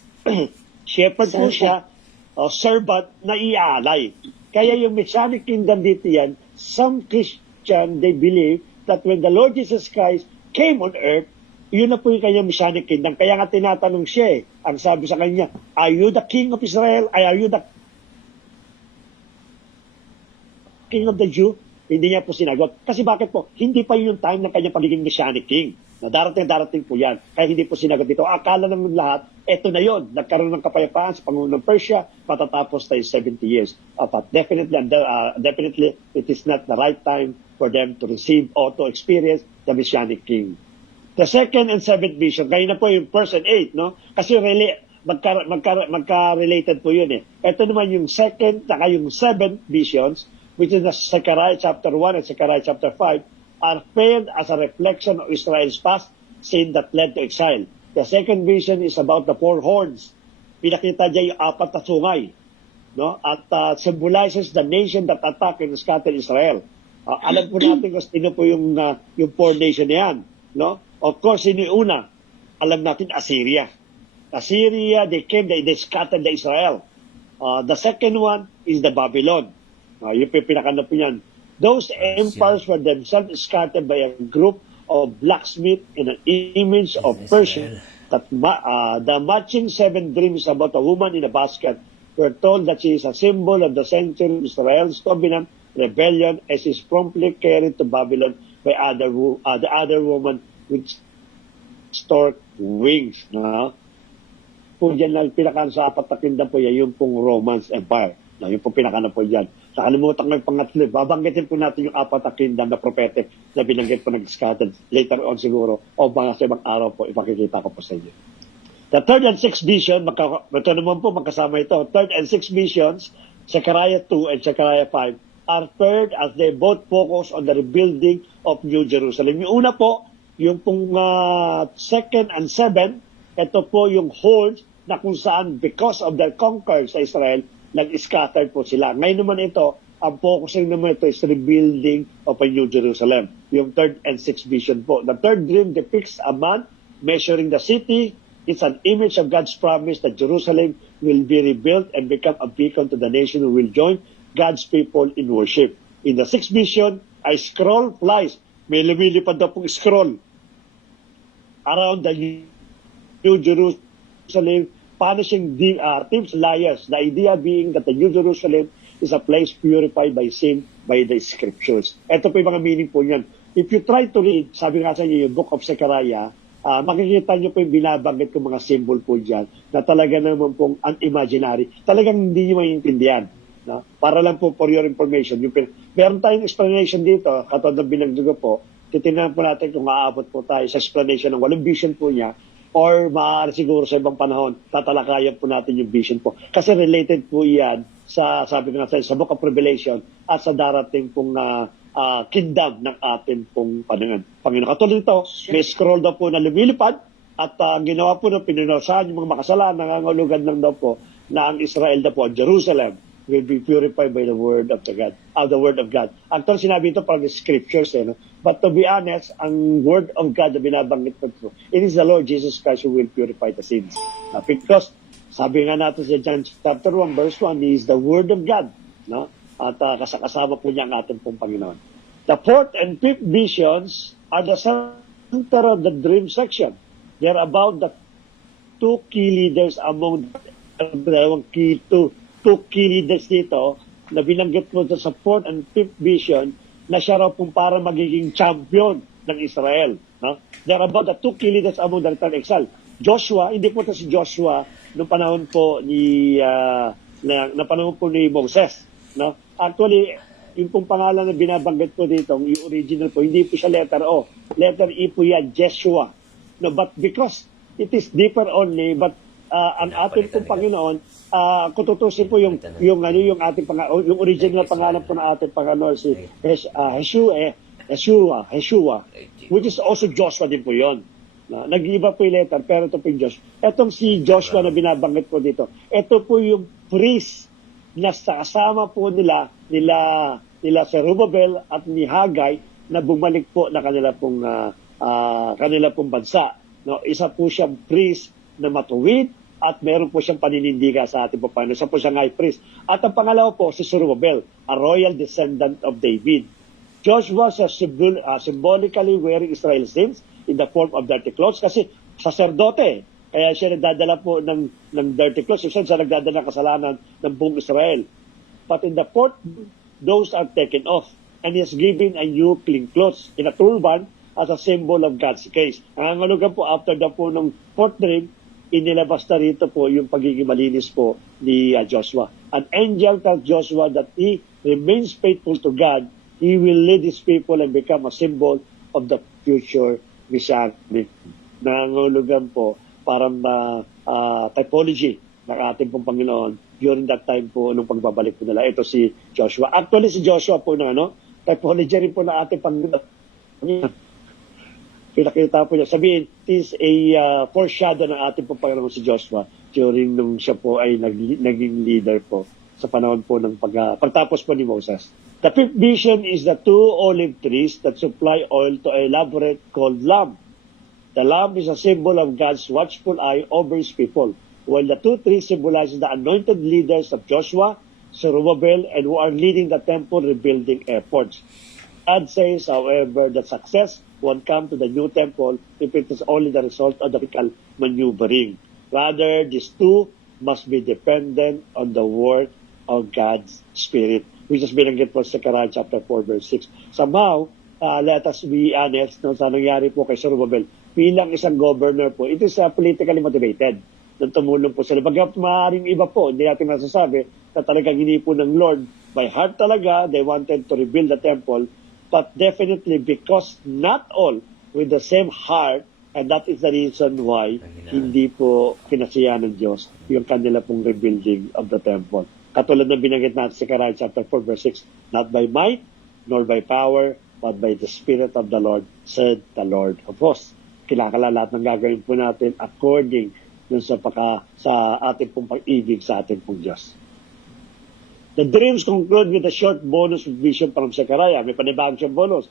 Shepherd po siya, servant na iaalay. Kaya yung Messianic kingdom dito yan, some Christian, they believe that when the Lord Jesus Christ came on earth, yun na po yung kanyang Messianic kingdom. Kaya nga tinatanong siya ang sabi sa kanya, are you the king of Israel? Are you the king of the Jew? Hindi niya po sinagot. Kasi bakit po? Hindi pa yung time ng kanyang pagiging Messianic king. Na darating po yan. Kaya hindi po sinagot dito. Akala ng lahat, eto na yon. Nagkaroon ng kapayapaan sa Pangulo ng Persia, patatapos tayo 70 years. But definitely, it is not the right time for them to receive or to experience the Messianic king. The second and seventh vision, kaya na po yung first and eighth, no? Kasi magka-related po yun eh. Ito naman yung second, saka yung seventh visions, which is the Zechariah chapter 1 and Zechariah chapter 5, are framed as a reflection of Israel's past sin that led to exile. The second vision is about the 4 horns. Pinakita niya yung 4 na sungay, no? At symbolizes the nation that attacked and scattered Israel. Alam po natin kung sino po yung 4 nation na yan, no? Of course, sino yung una? Alam natin, Assyria. Assyria, they scattered the Israel. The second one is the Babylon. Yung pinakanda po yan. Those empires were themselves scattered by a group of blacksmiths in an image of Persia. That the matching 7 dreams about a woman in a basket were told that she is a symbol of the century of Israel's dominant rebellion as is promptly carried to Babylon by the other woman with stork wings. Po dyan na pinakan sa 4 na kingdom po yan, yung pong Romance Empire. Yung pong pinakan po dyan. Nakalimutan ko yung pangatlo. Babanggitin po natin yung 4 na kingdom na prophetic na binanggit po nag-scattered later on siguro o mga sa ibang araw po ipakikita ko po sa inyo. The third and sixth vision, ito naman po magkasama ito. Third and sixth visions, Zechariah 2 and Zechariah 5, are paired as they both focus on the rebuilding of New Jerusalem. Yung una po, yung pong second and seven, ito po yung horns na kung saan because of their conquer sa Israel, nag-scatter po sila. Ngayon naman ito ang focusing naman ito is rebuilding of a New Jerusalem. Yung third and sixth vision po. The third dream depicts a man measuring the city. It's an image of God's promise that Jerusalem will be rebuilt and become a beacon to the nation who will join God's people in worship. In the sixth vision, a scroll flies. May lumilipad na pong scroll around the New Jerusalem, punishing thieves, liars. The idea being that the New Jerusalem is a place purified by sin by the scriptures. Ito po yung mga meaning po yan. If you try to read, sabi nga sa inyo, yung Book of Zechariah, makikita nyo po yung binabanggit kong mga symbol po dyan na talaga naman pong unimaginary. Talagang hindi nyo maintindihan. No? Para lang po for your information. Meron tayong explanation dito, katulad ng binagdugo po, titignan po natin kung aabot po tayo sa explanation ng walang vision po niya or maaari siguro sa ibang panahon, tatalakayan po natin yung vision po. Kasi related po yan sa, sabi ko nga sa Book of Revelation at sa darating pong kingdom ng atin pong Panginoon. Katulad ito, may scroll daw po na lumilipad at ginawa po na pininosahan yung mga makasalanan, nangangulugan lang daw po na ang Israel daw po, Jerusalem, will be purified by the word of the word of God. Actually, sinabi ito from the scriptures, no? But to be honest, ang word of God na binabanggit po ito, it is the Lord Jesus Christ who will purify the sins. Because, sabi nga natin sa John chapter 1, verse 1, He is the word of God, no? At kasama po niya ang ating pong Panginoon. The fourth and fifth visions are the center of the dream section. They're about the two key leaders among two key leaders dito na binanggit mo sa fourth and fifth vision na siya raw pong para magiging champion ng Israel. No? They're about the two key leaders among the return exile. Joshua, hindi po ito si Joshua noong panahon po ni panahon po ni Moses. No? Actually, yung pong pangalan na binabanggit po dito, yung original po, hindi po siya letter O. Letter E po yan, Jeshua. No, but because it is differ only, but ang ating pong Panginoon, kung tutusin po yung ating yung original pangalan po na ating Panginoon si Yeshua, which is also Joshua din po yon. Nag-iba po yung letter, pero ito po yung Joshua. Etong si Joshua na binabanggit po dito, ito po yung priest na kasama po nila Zerubbabel at ni Haggai na bumalik po na kanila pong bansa. No, isa po siyang priest na matuwid at meron po siyang paninindigan sa ating Panginoon. Isa po siyang high priest. At ang pangalawa po si Zerubbabel, a royal descendant of David. Joshua was symbolically wearing Israel's sins in the form of dirty clothes kasi saserdote. Kaya siya nagdadala po ng dirty clothes. Siya nagdadala ng kasalanan ng buong Israel. But in the fourth, those are taken off. And he is given a new clean clothes in a turban as a symbol of God's grace. Ang angulugan po, after the po ng fourth dream, inilabas na rito po yung pagiging malinis po ni Joshua. An angel tells Joshua that he remains faithful to God. He will lead his people and become a symbol of the future Messiah. Nangangulugan po, parang typology ng ating pong Panginoon during that time po nung pagbabalik po nila. Ito si Joshua. Actually, si Joshua po na typology rin po ng ating Panginoon. Pinakita po niya. Sabihin, it is a foreshadow ng ating pong Panginoon si Joshua during nung siya po ay naging leader po sa panahon po ng pagtapos po ni Moses. The fifth vision is the two olive trees that supply oil to a labyrinth called lamp. The lamp is a symbol of God's watchful eye over His people, while the two trees symbolizes the anointed leaders of Joshua, Zerubbabel, and who are leading the temple rebuilding efforts. God says, however, that success won't come to the new temple if it is only the result of the physical maneuvering. Rather, these two must be dependent on the work of God's Spirit, which has been binanggit po sa Zechariah chapter 4, verse 6. Somehow, let us be honest sa nangyari po kay Zerubbabel. Bilang isang governor po, it is politically motivated. Nang tumulong po sila. Bagat maaaring iba po, hindi natin masasabi na talagang hinipo ng Lord. By heart talaga, they wanted to rebuild the temple. But definitely because not all with the same heart, and that is the reason why hindi po pinasiyahan ng Diyos yung kanila pong rebuilding of the temple. Katulad na binanggit natin sa Zechariah chapter 4, verse 6, not by might, nor by power, but by the Spirit of the Lord, said the Lord of hosts. Kinakala lahat ng gagawin po natin according dun sa ating pong pag-ibig sa ating pong Diyos. The dreams conclude with a short bonus vision from Zechariah. May panibagong siyang bonus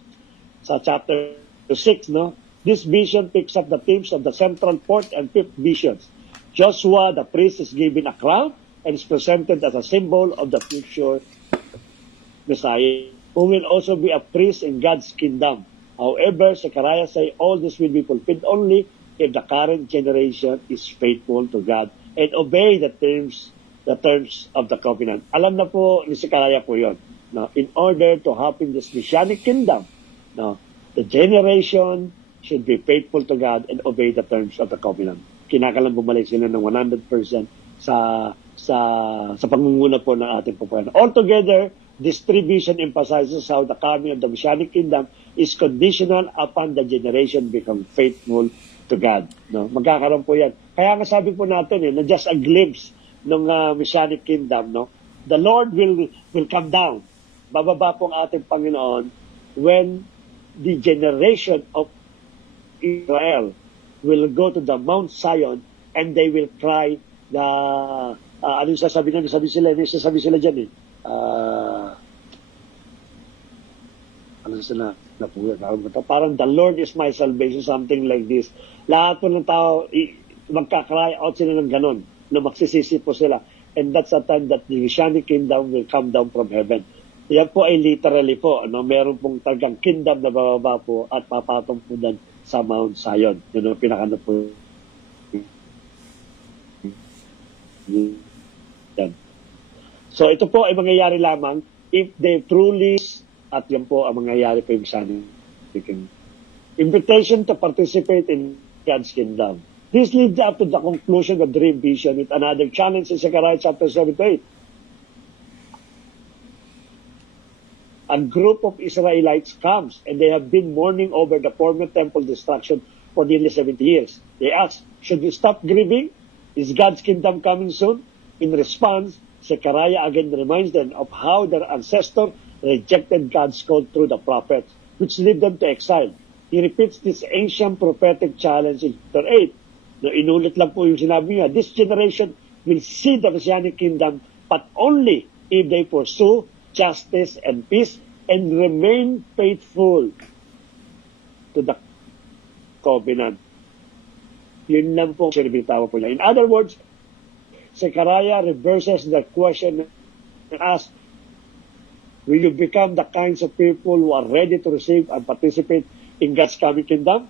sa chapter 6, no? This vision picks up the themes of the central fourth and fifth visions. Joshua, the priest, is given a crown and is presented as a symbol of the future Messiah, who will also be a priest in God's kingdom. However, Zechariah says all this will be fulfilled only if the current generation is faithful to God and obey the terms of the covenant. Alam na po ni Zechariah po yun. No? In order to happen this messianic kingdom, no, the generation should be faithful to God and obey the terms of the covenant. Kinakalang bumalik sila ng 100% sa pangunguna po ng ating Panginoon. Altogether, this three vision emphasizes how the coming of the messianic kingdom is conditional upon the generation become faithful to God. No? Magkakaroon po yan. Kaya nga sabi po natin, na just a glimpse ng messianic kingdom, no? The Lord will come down. Bababa po ang ating Panginoon when the generation of Israel will go to the Mount Zion and they will cry the ano sasabi sila dyan ano sila parang the Lord is my salvation, something like this. Lahat po ng tao magka-cry out sila ng ganon na magsisisi po sila, and that's the time that the Messianic kingdom will come down from heaven. Yan po ay literally po, meron pong tagang kingdom na bababa po at papatong po doon sa Mount Zion. Yun ang pinakano po. Yan. So ito po ay mangyayari lamang if they truly, at yan po ang mangyayari po yung Messianic kingdom. Invitation to participate in God's kingdom. This leads up to the conclusion of the dream vision with another challenge in Zechariah chapter 7 to 8. A group of Israelites comes and they have been mourning over the former temple destruction for nearly 70 years. They ask, should we stop grieving? Is God's kingdom coming soon? In response, Zechariah again reminds them of how their ancestors rejected God's call through the prophets, which led them to exile. He repeats this ancient prophetic challenge in chapter 8. No, inulit lang po yung sinabi niya, this generation will see the Messianic kingdom, but only if they pursue justice and peace and remain faithful to the covenant. Yun lang po sinibitawa po niya. In other words, Zechariah reverses the question and asks, will you become the kinds of people who are ready to receive and participate in God's coming kingdom?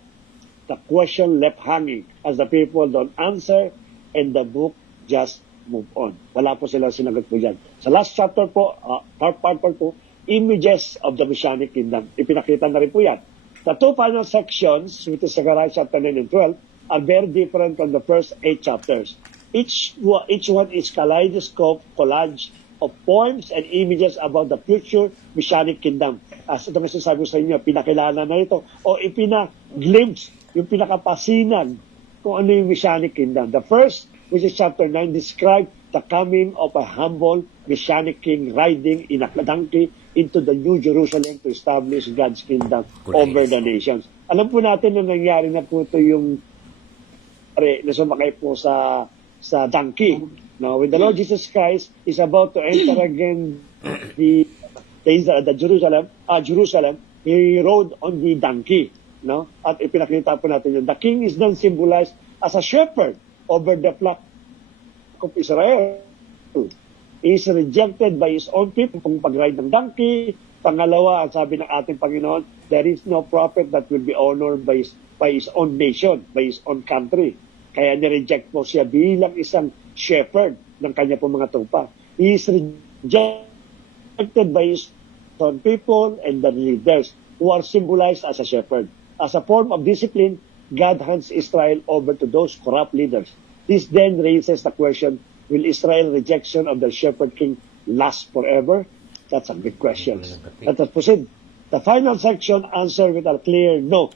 The question left hanging as the people don't answer and the book just move on. Wala po sila sinagot po dyan. Sa last chapter po, part po, images of the Messianic kingdom. Ipinakita na rin po yan. The two final sections, which is Zechariah chapter 9 and 12, are very different from the first 8 chapters. Each one is kaleidoscope collage of poems and images about the future Messianic kingdom. As ito nga sasabi sa inyo, pinakilala na ito o ipina-glimpse, yung pinakapasinag kung ano yung Messianic kingdom. The first, which is chapter 9, describe the coming of a humble Messianic king riding in a donkey into the New Jerusalem to establish God's kingdom over the nations. Alam po natin na nangyari na po ito yung na sumakay po sa donkey. Now, when the Lord Jesus Christ is about to enter again the Jerusalem, he rode on the donkey. No? At ipinakita po natin yun. The king is then symbolized as a shepherd over the flock of Israel. He is rejected by his own people kung pag-ride ng donkey. Pangalawa, ang sabi ng ating Panginoon, there is no prophet that will be honored by his own nation, by his own country. Kaya nireject po siya bilang isang shepherd ng kanya po mga tupa. He is rejected by his own people and the leaders who are symbolized as a shepherd. As a form of discipline, God hands Israel over to those corrupt leaders. This then raises the question, will Israel's rejection of the shepherd king last forever? That's a big question. Let us proceed. The final section answers with a clear no.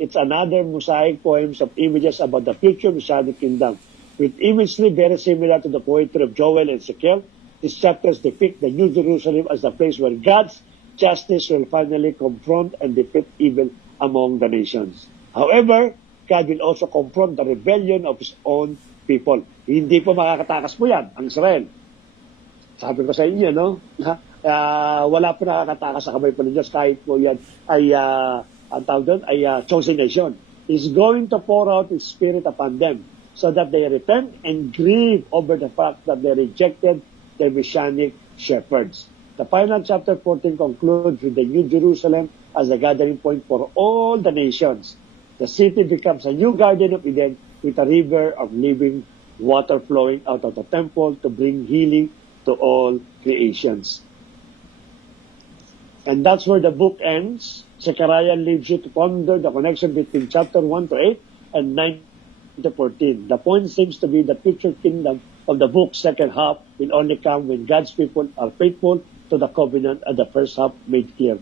It's another mosaic poems of images about the future Messianic kingdom. With imagery very similar to the poetry of Joel and Ezekiel, these chapters depict the New Jerusalem as the place where God's justice will finally confront and defeat evil among the nations. However, God will also confront the rebellion of His own people. Hindi po makakatakas po yan, ang Israel. Sabi ko sa inyo, no? Wala po nakakatakas sa kamay po ng Diyos kahit po yan ay, ang tawag doon, ay chosen nation. He's going to pour out His Spirit upon them so that they repent and grieve over the fact that they rejected the Messianic shepherds. The final chapter 14 concludes with the New Jerusalem as a gathering point for all the nations. The city becomes a new Garden of Eden with a river of living water flowing out of the temple to bring healing to all creations. And that's where the book ends. Zechariah leaves you to ponder the connection between chapter 1 to 8 and 9 to 14. The point seems to be the future kingdom of the book's second half will only come when God's people are faithful to the covenant at the first half made clear.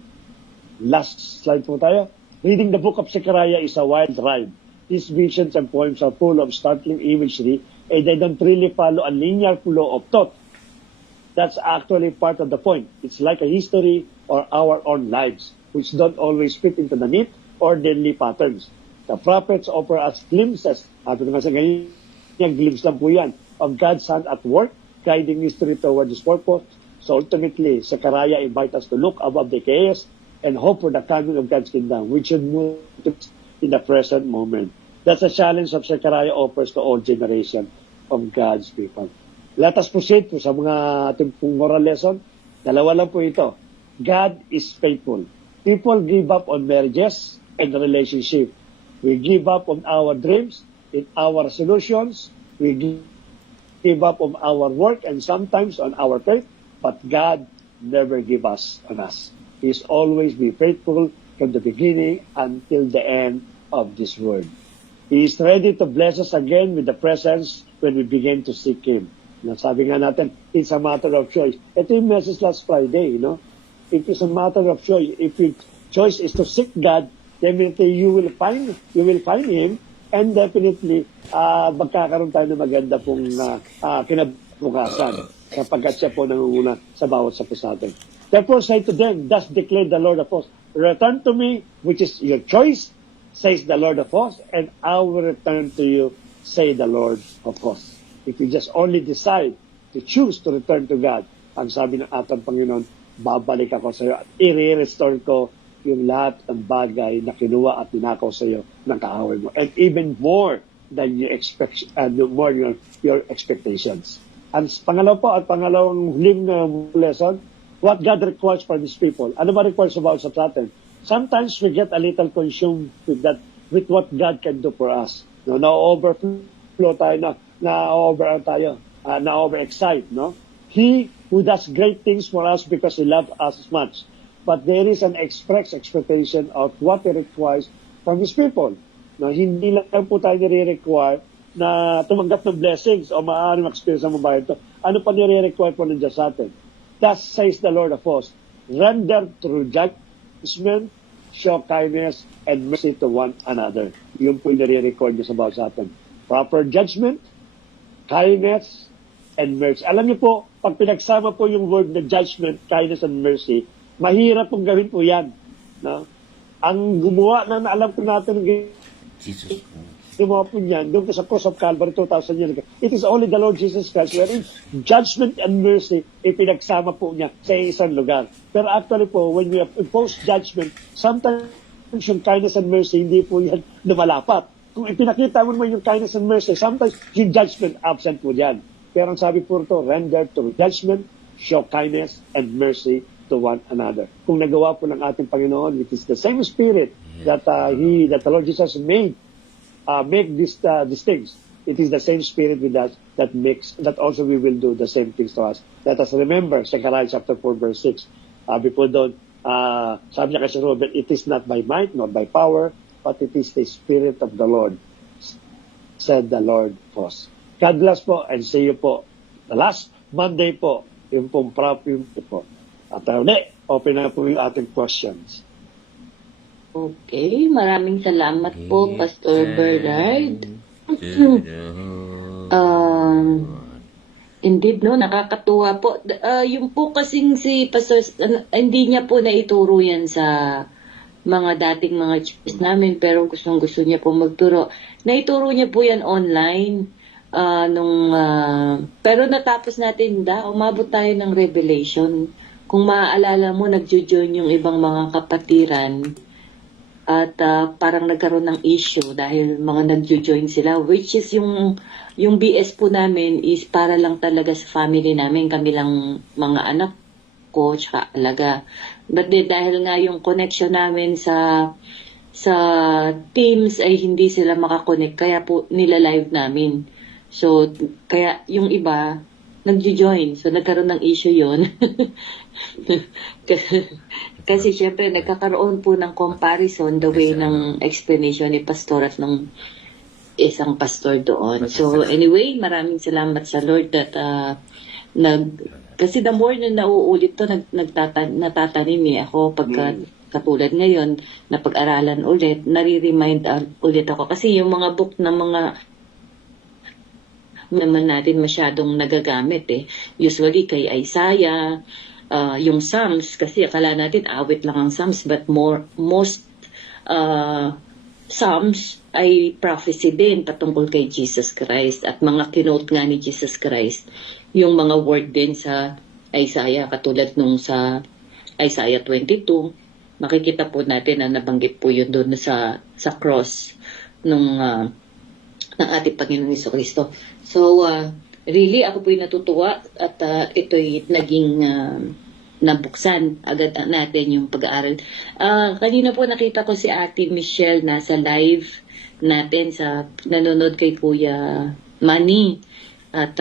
Last slide po tayo. Reading the book of Zechariah is a wild ride. These visions and poems are full of startling imagery and they don't really follow a linear flow of thought. That's actually part of the point. It's like a history or our own lives, which don't always fit into the neat or daily patterns. The prophets offer us glimpses, sabi ko nga sa ganyan, glimpse lang po yan, of God's hand at work, guiding history toward His purpose. So ultimately, Zechariah invites us to look above the chaos and hope for the coming of God's kingdom, which should move in the present moment. That's a challenge of Zechariah offers to all generations of God's people. Let us proceed po sa mga ating pong moral lesson. Dalawa lang po ito. God is faithful. People give up on marriages and relationship. We give up on our dreams, in our solutions. We give up on our work and sometimes on our faith. But God never give us on us. He is always be faithful from the beginning until the end of this world. He is ready to bless us again with the presence when we begin to seek Him. Sabi nga natin, it's a matter of choice. Ito yung message last Friday, It is a matter of choice. If your choice is to seek God, definitely you will find Him, and definitely magkakaroon tayo ng maganda pong kinabukasan kapag siya po nangunguna sa bawat sa atin. Therefore say to them, thus declared the Lord of hosts, return to me, which is your choice, says the Lord of hosts, and I will return to you, say the Lord of hosts. If you just only decide to choose to return to God, ang sabi ng ating Panginoon, babalik ako sa iyo at i-restore ko yung lahat ng bagay na kinuha at ninakaw sa iyo ng kaaway mo. And even more than you expect, more your expectations. Ang pangalawa po at pangalawang huling lesson, what God requires for these people. Ano ba requires about sa atin? Sometimes we get a little consumed with what God can do for us. Na-overflow tayo, na-over-excite, He who does great things for us because He loves us as much. But there is an express expectation of what He requires from His people. Hindi lang po tayo nire-require na tumanggap ng blessings o maaaring mag-experience ng mabayad ito. Ano pa nire-require po ng Diyos sa atin? Thus says the Lord of hosts, render through judgment, show kindness, and mercy to one another. Yun po yung nire-record niya sa bawat sa atin. Proper judgment, kindness, and mercy. Alam niyo po, pag pinagsama po yung word na judgment, kindness, and mercy, mahirap pong gawin po yan. Ang gumawa na alam po natin, Jesus. gumawa po niyan, doon sa cross of Calvary 2,000 years ago. It is only the Lord Jesus Christ wherein judgment and mercy ipinagsama po niya sa isang lugar. Pero actually po, when we impose judgment, sometimes yung kindness and mercy, hindi po yan lumalapat. Kung ipinakita mo naman yung kindness and mercy, sometimes yung judgment absent po yan. Pero ang sabi po ito, render to judgment, show kindness and mercy to one another. Kung nagawa po ng ating Panginoon, it is the same Spirit that the Lord Jesus make these things. It is the same Spirit with us that also we will do the same things to us. Let us remember Zechariah chapter 4 verse 6. Before doon, sabi niya kasi Robert, it is not by might nor by power, but it is the Spirit of the Lord, said the Lord of hosts. God bless po and see you po. The last Monday po, yung pong problem po. At open na po yung ating questions. Okay, maraming salamat po, Pastor Bernard. Indeed, nakakatuwa po. Yung po kasing si Pastor, hindi niya po naituro yan sa mga dating mga churches namin, pero gustong-gusto niya po magturo. Naituro niya po yan online. Pero natapos natin, umabot tayo ng revelation. Kung maaalala mo, nagjo-join yung ibang mga kapatiran at parang nagkaroon ng issue dahil mga nagjo-join sila, which is yung BS po namin is para lang talaga sa family namin, kami lang mga anak ko tsaka alaga. But dahil nga yung connection namin sa Teams ay hindi sila makakonect, kaya po nila-live namin. So, kaya yung iba, nagjo-join. So, nagkaroon ng issue yon. Kasi syempre, nagkakaroon po ng comparison the way ng explanation ni Pastor at ng isang pastor doon. So, anyway, maraming salamat sa Lord that kasi the more na nauulit to, natatanim ako pagka katulad ngayon, na pag-aralan ulit, nare-remind ulit ako. Kasi yung mga book na mga naman natin masyadong nagagamit Usually kay Isaiah, yung Psalms, kasi akala natin awit lang ang Psalms, but most Psalms ay prophecy din patungkol kay Jesus Christ at mga kinote nga ni Jesus Christ. Yung mga word din sa Isaiah, katulad nung sa Isaiah 22, makikita po natin na nabanggit po yun doon sa cross ng ating Panginoon Jesucristo. So, really, ako po'y natutuwa at ito'y naging nabuksan agad natin yung pag-aaral. Kanina po nakita ko si Ate Michelle nasa live natin sa nanonood kay Kuya Manny. At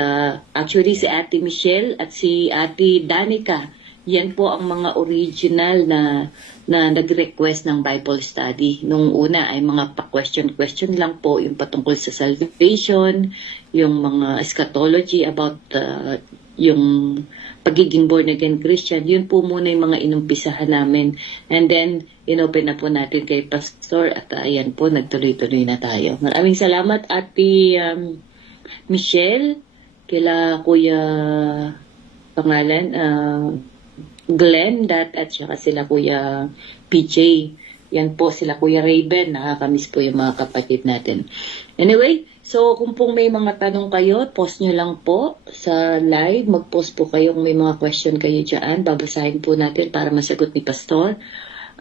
actually si Ate Michelle at si Ate Danica, yan po ang mga original na nag-request ng Bible study. Nung una ay mga pa-question lang po, yung patungkol sa salvation, yung mga eschatology about yung pagiging born again Christian. Yun po muna yung mga inumpisahan namin. And then, inopen na po natin kay Pastor at ayan po, nagtuloy-tuloy na tayo. Maraming salamat, Ate Michelle, kila Kuya pangalan, Glenn, at saka sila Kuya PJ. Yan po sila Kuya Raven. Nakakamiss po yung mga kapatid natin. Anyway, so kung pong may mga tanong kayo, post nyo lang po sa live. Mag-post po kayo kung may mga question kayo dyan. Babasahin po natin para masagot ni Pastor.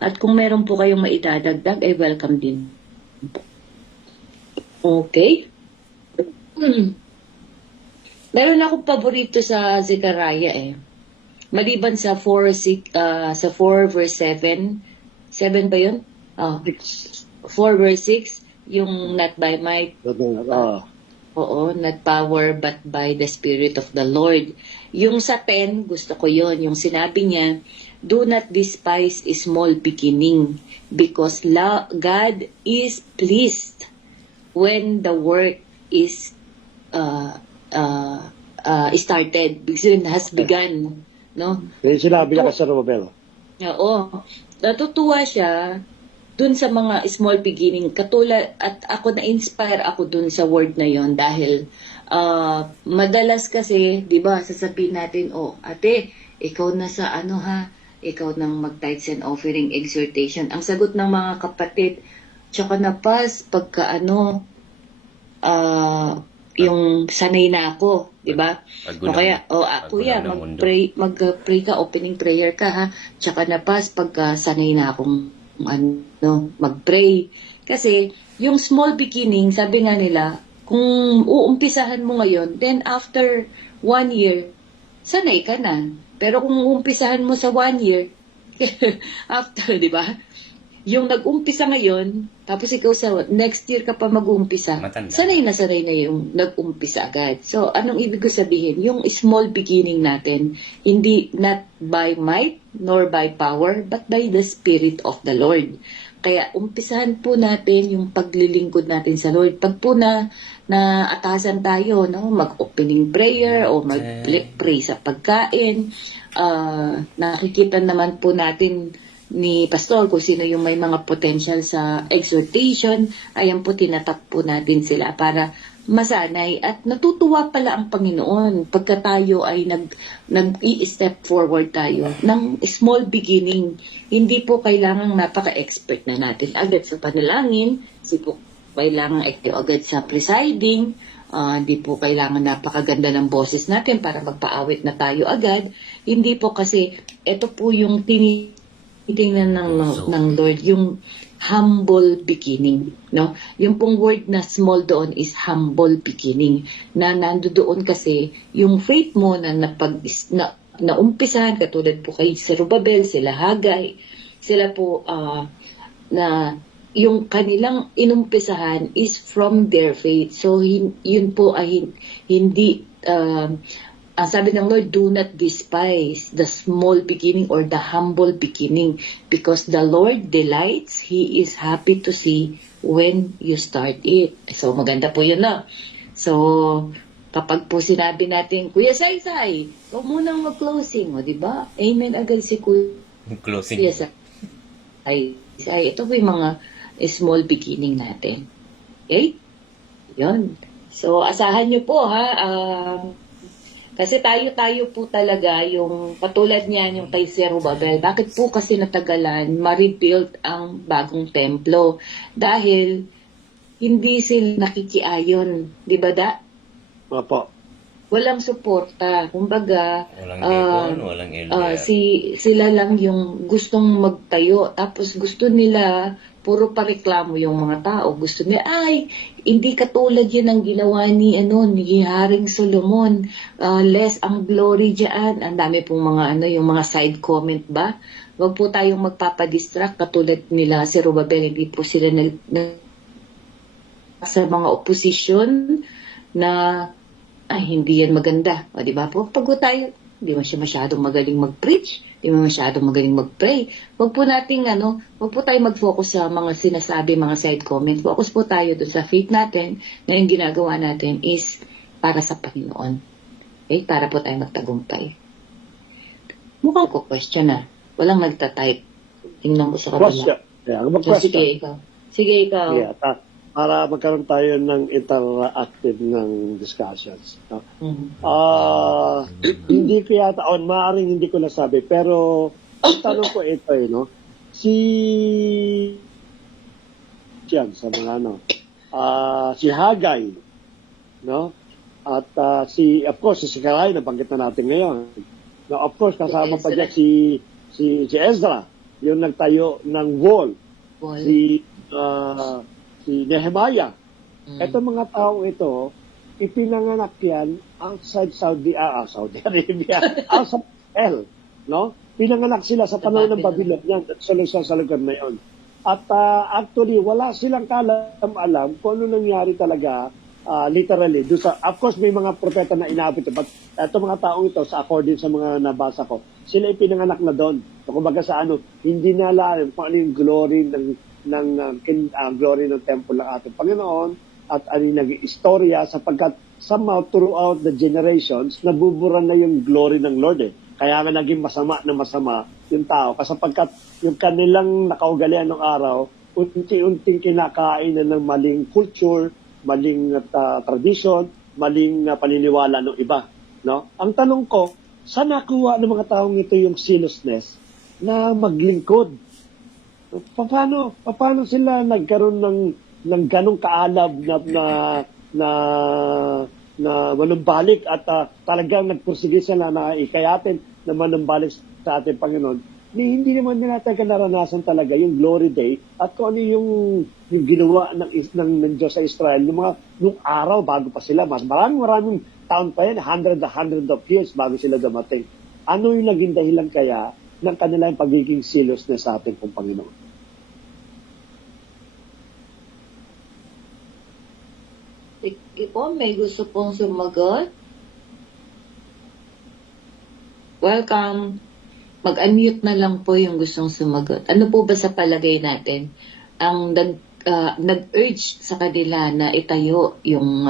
At kung meron po kayong maidadagdag, ay welcome din. Okay. Meron akong paborito sa Zechariah Maliban sa 4 verse 7. 7 ba yun? 4 verse 6, yung not by might. Not power, but by the Spirit of the Lord. Yung sa 10, gusto ko yon. Yung sinabi niya, do not despise a small beginning, because God is pleased when the work is started, because it has begun. No? Sinabi ka sa Romel. Oo. Natutuwa siya dun sa mga small beginning. Katulad, at ako na-inspire ako dun sa word na yon dahil madalas kasi, di ba, sasabihin natin, ate, ikaw na sa ikaw nang mag-tithes and offering exhortation. Ang sagot ng mga kapatid, tsaka na pas, pagka yung sanay na ako, di ba? O kaya, kuya, mag-pray ka, opening prayer ka ha. Tsaka na pas, pagka sanay na akong mag-pray. Kasi, yung small beginning, sabi nga nila, kung uumpisahan mo ngayon, then after 1 year, sanay ka na. Pero kung uumpisahan mo sa 1 year, after, di ba? Yung nag-umpisa ngayon, tapos ikaw sa next year ka pa mag-umpisa, sanay na yung nag-umpisa agad. So, anong ibig ko sabihin? Yung small beginning natin, hindi not by might nor by power, but by the Spirit of the Lord. Kaya umpisahan po natin yung paglilingkod natin sa Lord. Pag po na atasan tayo, mag-opening prayer o mag-pray sa pagkain, nakikita naman po natin ni Pastor kung sino yung may mga potential sa exhortation, ayan po, tinatap po natin sila para masanay. At natutuwa pala ang Panginoon pagka tayo ay nag-i-step forward tayo ng small beginning. Hindi po kailangang napaka-expert na natin agad sa panalangin, kailangan agad sa presiding, Hindi po kailangan napakaganda ng boses natin para magpaawit na tayo agad. Hindi po kasi ito po yung tinitingnan ng Lord, yung humble beginning, no? Yung pong word na small doon is humble beginning, na nandoon kasi yung faith mo na naumpisahan, katulad po kay Zerubbabel, sila Hagay, sila po na yung kanilang inumpisahan is from their faith. So, yun po ay hindi, ang sabi ng Lord, do not despise the small beginning or the humble beginning, because the Lord delights, He is happy to see when you start it. So, maganda po yun, no? So, kapag po sinabi natin, Kuya Saysay, huwag munang mag-closing, o, diba? Amen agad si Kuya Closing. Saysay. Ito po yung mga small beginning natin. Okay? Yun. So, asahan nyo po, ha? Kasi tayo po talaga, yung katulad niyan, yung kay Zerubbabel. Bakit po kasi natagalan, ma-rebuild ang bagong templo? Dahil, hindi sila nakikiayon. Di ba da? Opo. Walang suporta. Kumbaga, Walang ipon, walang elder. sila lang yung gustong magtayo. Tapos gusto nila, puro pareklamo yung mga tao. Gusto nila, ay, hindi katulad yan ang ginawa ni Haring Solomon. Less ang glory dyan. Ang dami pong mga yung mga side comment ba? Huwag po tayong magpapadistract katulad nila si Zerubbabel. Hindi po sila sa mga opposition na hindi yan maganda. O, di ba? Pag tayo, hindi mo siya masyadong magaling mag-preach, hindi mo masyadong magaling mag-pray. Huwag po nating, huwag po tayo mag-focus sa mga sinasabi, mga side comment. Focus po tayo doon sa faith natin, na yung ginagawa natin is para sa Panginoon. Okay? Para po tayo magtagumpay. Mukhang ko question na. Walang nagtatype. Tingnan ko sa kabila. Question. Yeah, So, sige, ikaw. Sige, ikaw. Yeah, para magkaroon tayo ng interactive ng discussions. No? Hindi ko yata, maaaring hindi ko nasabi, pero ang tanong ko ito, no? Sa mga, si Hagay, no? At of course, si Sarai, nabanggit na natin ngayon. No, of course, kasama pa dyan si Ezra, yung nagtayo ng wall. Si Nehemiah. Ito mga tao ito, ipinanganak yan outside Saudi Arabia, outside Israel, no? Pinanganak sila sa panahon ng Babylon yan, sa lugar na yun. At actually, wala silang kalam-alam kung ano nangyari talaga, literally. Of course, may mga propeta na inabot. But ito mga taong ito, sa according sa mga nabasa ko, sila ipinanganak na doon. So, kumbaga sa hindi na alam kung ano yung glory glory ng temple ng ating Panginoon at ano yung naging istorya, sapagkat somehow throughout the generations, nabubura na yung glory ng Lord eh. Kaya nga naging masama yung tao. Kasapagkat yung kanilang nakaugalian ng araw, unti-unting kinakain na ng maling culture, maling tradition, maling paniniwala ng iba. No? Ang tanong ko, saan nakuha ng mga taong ito yung zealousness na maglingkod? Paano sila nagkaroon ng ganong kaalab na manumbalik at talagang nagpursige sila na ikayatin na manumbalik sa ating Panginoon? Hindi naman nila talaga naranasan talaga yung glory day at kung ano yung ginawa ng Diyos sa Israel nung araw bago pa sila. Maraming taon pa yan, hundred of years bago sila dumating. Ano yung naging dahilan kaya ng kanilang pagiging zealousness sa ating Panginoon? Sige po, may gusto pong sumagot? Welcome. Mag-unmute na lang po yung gustong sumagot. Ano po ba sa palagay natin ang nag-urge sa kanila na itayo yung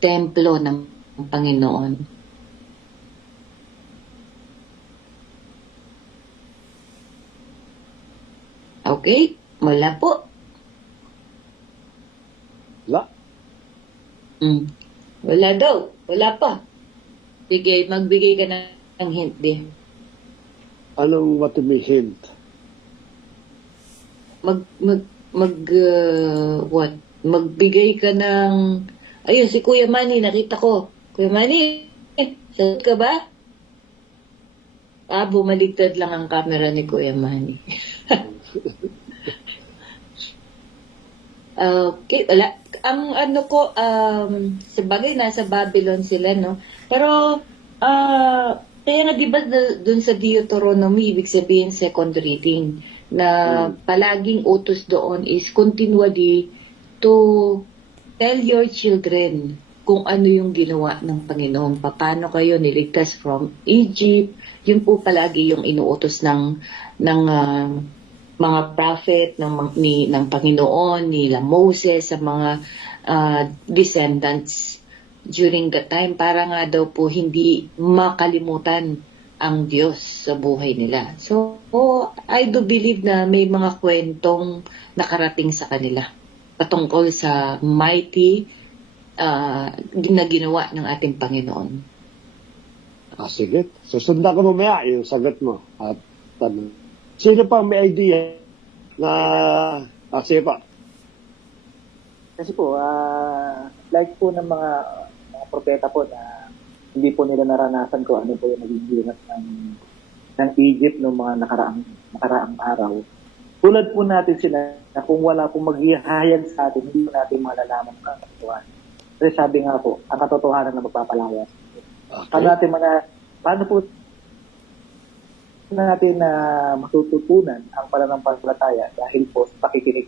templo ng Panginoon? Okay, wala po. Wala. Wala daw. Wala pa. Sige, magbigay ka ng hint din. Anong what may hint? Magbigay ka ng Ayun, si Kuya Manny, nakita ko. Kuya Manny, sagot ka ba? Bumaligtad lang ang camera ni Kuya Manny. Okay, wala. Ang ano ko, sabagay nasa Babylon sila, no? Pero, kaya nga di ba dun sa Deuteronomy, ibig sabihin second reading, na palaging utos doon is continually to tell your children kung ano yung ginawa ng Panginoon. Paano kayo niligtas from Egypt. Yun po palagi yung inuutos ng mga prophet ng Panginoon, nila Moses, sa mga descendants during that time, para nga daw po hindi makalimutan ang Diyos sa buhay nila. So, I do believe na may mga kwentong nakarating sa kanila patungkol sa mighty na ginawa ng ating Panginoon. Sige. Susundan ko mamaya yung sagot mo. At sino pang may idea na sige pa? Kasi po, like po ng mga propeta po na hindi po nila naranasan ko ano po yung naging hirap ng Egypt noong mga nakaraang araw. Tulad po natin sila na kung wala pong maghihayag sa atin, hindi po natin malalaman ang katotohanan. Kasi sabi nga po, ang katotohanan na magpapalayas. Okay. Paano po natin na matututunan ang pananampalataya dahil po sa pakikinig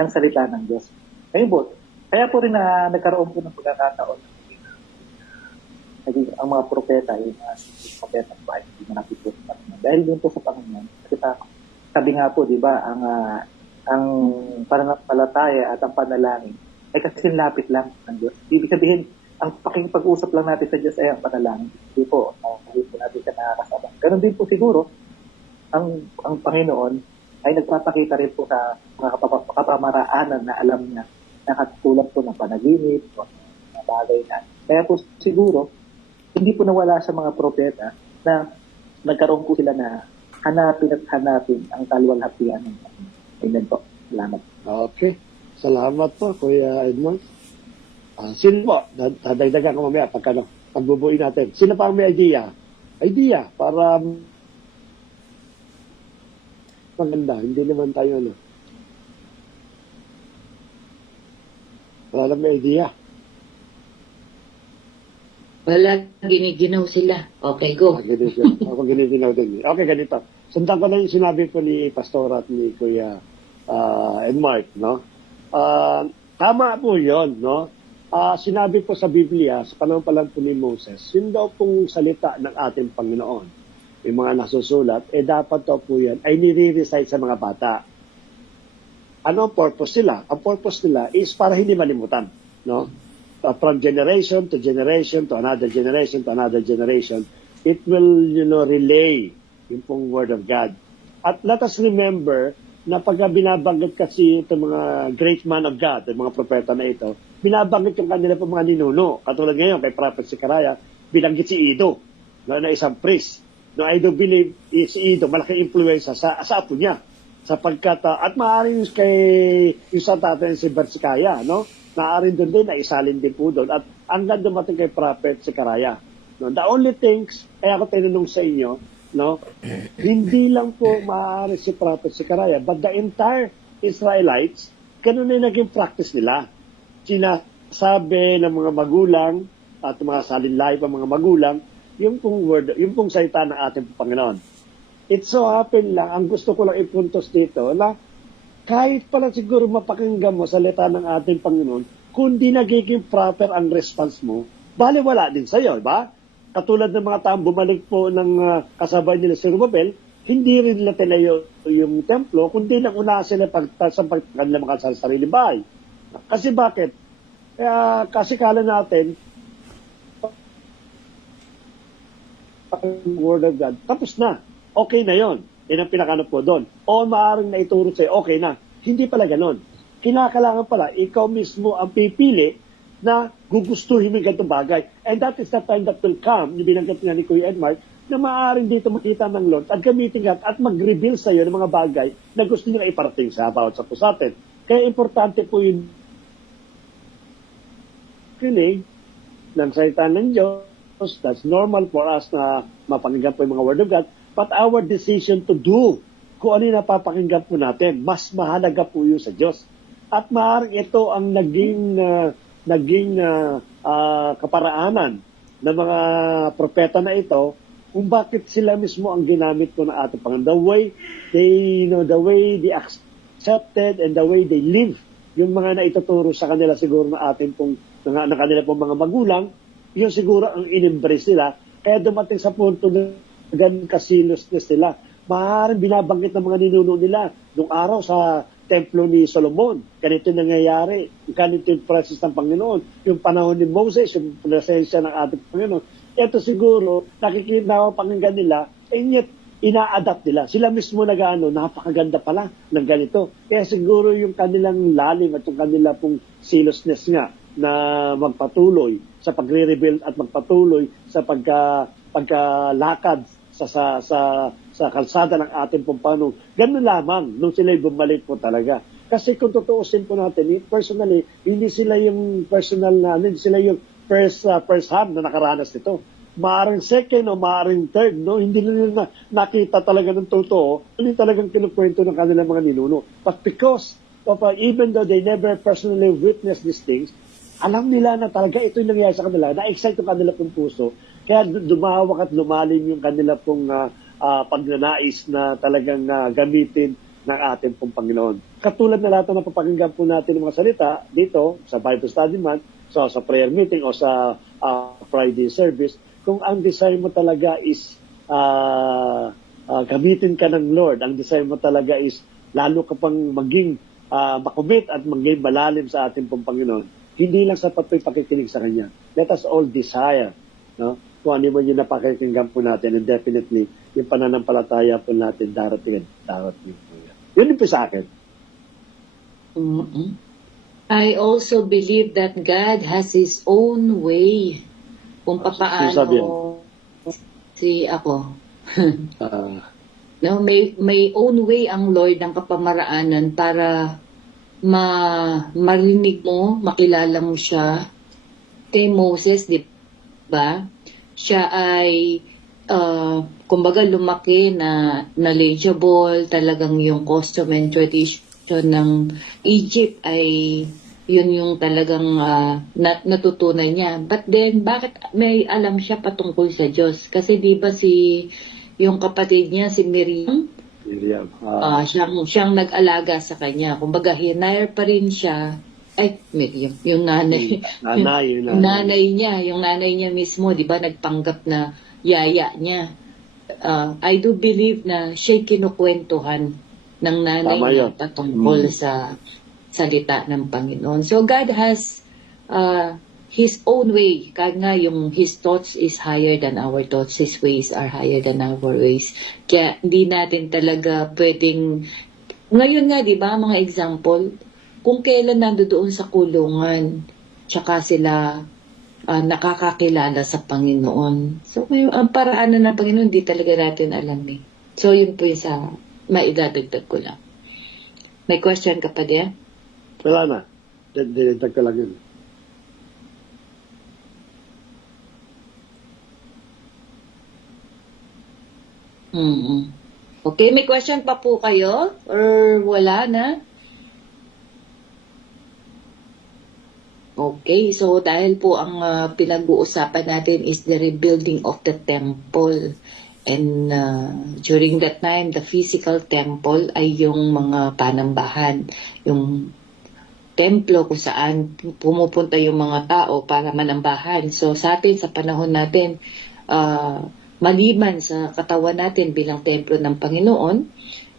ng salita ng Diyos. Ngayon po, kaya po rin na nagkaroon po ng pagkakataon ang mga propeta, yung mga propeta po ay hindi manapit po sa Panginoon. Dahil din po sa Panginoon. Kasi sabi nga po, di ba, ang pananampalataya at ang panalangin ay kasi lapit lang ng Diyos. Ibig sabihin, ang pakikipag-usap lang natin sa Diyos ay ang panalangin. Hindi po natin siya nakakasabang. Ganon din po siguro, ang Panginoon ay nagpapakita rin po sa mga kapamaraanan na alam niya na katulad po ng panaginip o mga bagay na. Kaya po siguro, hindi po nawala sa mga propeta na nagkaroon po sila na hanapin ang kaluwalhatian ng Panginoon. Amen po. Salamat. Okay. Salamat po, Kuya Edmond. Sino po? Dadagdagan ko mamaya pagbubuin natin. Sino pa ang may idea? Idea para maganda. Hindi naman tayo wala may idea. Wala, giniginaw sila. Okay, go. Ako giniginaw din. Okay, ganito. Sundan ko lang yung sinabi ko ni Pastor at ni Kuya Edmart, no? Tama po yun, no? Sinabi po sa Biblia, sa panahon pa lang po ni Moses, yun daw pong salita ng ating Panginoon, yung mga nasusulat, dapat daw po yan ay nire-recite sa mga bata. Ano ang purpose nila? Ang purpose nila is para hindi malimutan, no? From generation to generation to another generation to another generation, it will, relay yung pong Word of God. At let us remember na pag binabanggit kasi itong mga great man of God, yung mga propeta na ito, binabanggit yung kanila po mga ninuno. Katulad ngayon kay Prophet Zechariah, binanggit si Ido, na isang priest. No, I do believe si Ido, malaking influensya sa apo niya. Sapagkat, at maaaring kay yung sa tatay si Bersikaya, no? Maaaring doon din, naisalin din po doon. At hanggang dumating kay Prophet Zechariah. No? The only things, ako tinanong sa inyo, no? Hindi lang po maaari si Prophet Zechariah, but the entire Israelites, ganun na naging practice nila. Sinasabi ng mga magulang at mga salinlay pa mga magulang, yung pong word, yung pong salita ng ating Panginoon. It so happen lang, ang gusto ko lang ipuntos dito, na kahit pala siguro mapakinggan mo salita ng ating Panginoon, kung di nagiging proper ang response mo, baliwala din sa'yo, ba? Katulad ng mga taong bumalik po ng kasabay nila si Rubabel, hindi rin nila tinayo yung templo, kundi nag-una sila sa kanilang mga sarili bahay. Kasi bakit? Kasi kala natin, Word of God, tapos na. Okay na yon. Yan ang pinakanap po doon. O maaaring naituro sa'yo, okay na. Hindi pala ganon. Kinakailangan pala, ikaw mismo ang pipili na gugustuhin mo yung ganitong bagay. And that is the time that will come, yung binanggit nga ni Kuya Edmar, na maaaring dito makita ng Lord at gamitin at mag-reveal sa'yo ng mga bagay na gusto niyo iparating sa bawat sa atin. Kaya importante po yung makikinig ng salita ng Diyos. That's normal for us na mapakinggan po yung mga Word of God. But our decision to do kung ano yung napapakinggan po natin, mas mahalaga po yun sa Diyos. At maaaring ito ang naging kaparaanan ng mga propeta na ito kung bakit sila mismo ang ginamit po ng ating Panginoon. The way they accepted and the way they live, yung mga naituturo sa kanila siguro na ating pong na kanila pong mga magulang, yun siguro ang in-embrace nila. Kaya dumating sa punto na ganun kasilos na sila. Maaaring binabanggit ng mga ninuno nila nung araw sa templo ni Solomon. Ganito nangyayari. Ganito yung process ng Panginoon. Yung panahon ni Moses, yung presensya ng ating Panginoon. Ito siguro, napakinggan nila, and yet, ina-adapt nila. Sila mismo napakaganda pala ng ganito. Kaya siguro yung kanilang lalim at yung kanila pong seriousness nga na magpatuloy sa pagre-rebuild at magpatuloy sa pagkalakad sa kalsada ng ating pong Panginoon. Ganun lamang nung sila'y bumalik po talaga. Kasi kung tutuusin po natin, personally, hindi sila yung hindi sila yung first hand na nakaranas nito. Maaring second o maaring third, no? Hindi nila nakita talaga ng totoo, hindi talagang kinukwento ng kanilang mga ninuno. But because of, even though they never personally witnessed these things, alam nila na talaga ito yung nangyayari sa kanila, na-excite yung kanila pong puso, kaya dumawak at lumalim yung kanila pong pagnanais na talagang gamitin ng ating pong Panginoon. Katulad na lahat na napapakinggan po natin ng mga salita dito sa Bible Study Month, sa prayer meeting o sa Friday service, kung ang desire mo talaga is gamitin ka ng Lord, ang desire mo talaga is lalo ka pang maging makumit at maging malalim sa ating pong Panginoon, hindi lang sapat po yung pakikinig sa Kanya. Let us all desire, no? Kung ano man yung napakikinggan po natin, and definitely, yung pananampalataya po natin darating po yan. Yun po sa akin. Mm-mm. I also believe that God has His own way kung papaano no, may own way ang Lord ng kapamaraanan para marinig mo, makilala mo siya. Kay Moses, di ba? Siya ay kumbaga lumaki na knowledgeable, talagang yung custom and tradition ng Egypt ay yun yung talagang natutunan niya. But then, bakit may alam siya patungkol sa Diyos? Kasi di ba yung kapatid niya, si Miriam, siyang nag-alaga sa kanya. Kumbaga, hinire pa rin siya. Miriam, yung nanay. Yung nanay niya mismo, di ba, nagpanggap na yaya niya. I do believe na siya'y kinukwentuhan ng nanay niya patungkol sa salita ng Panginoon. So God has His own way. Kaya nga yung His thoughts is higher than our thoughts. His ways are higher than our ways. Kaya hindi natin talaga pwedeng... Ngayon nga, di ba, mga example, kung kailan nandoon sa kulungan, tsaka sila nakakakilala sa Panginoon. So, ang paraan ng Panginoon, hindi talaga natin alam eh. So, yun po yung sa maidadagdag ko lang. May question ka pa diyan? Wala na. Dinagdag ko lang yun. Mm-hmm. Okay, may question pa po kayo? Or wala na? Okay, so dahil po ang pinag-uusapan natin is the rebuilding of the temple. And during that time, the physical temple ay yung mga panambahan. Yung templo kung saan pumupunta yung mga tao para manambahan. So sa atin, sa panahon natin, maliban sa katawan natin bilang templo ng Panginoon,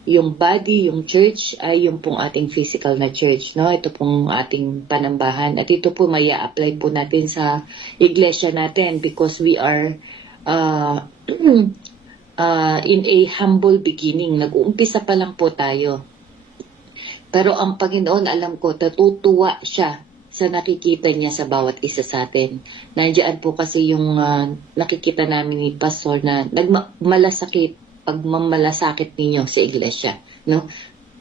yung body, yung church, ay yung pong ating physical na church. No? Ito pong ating panambahan. At ito po may apply po natin sa iglesia natin because we are in a humble beginning. Nag-uumpisa pa lang po tayo. Pero ang Panginoon, alam ko, natutuwa siya sa nakikita niya sa bawat isa sa atin. Nandiyan po kasi yung nakikita namin ni Pastor na pagmamalasakit ninyo sa iglesia. No?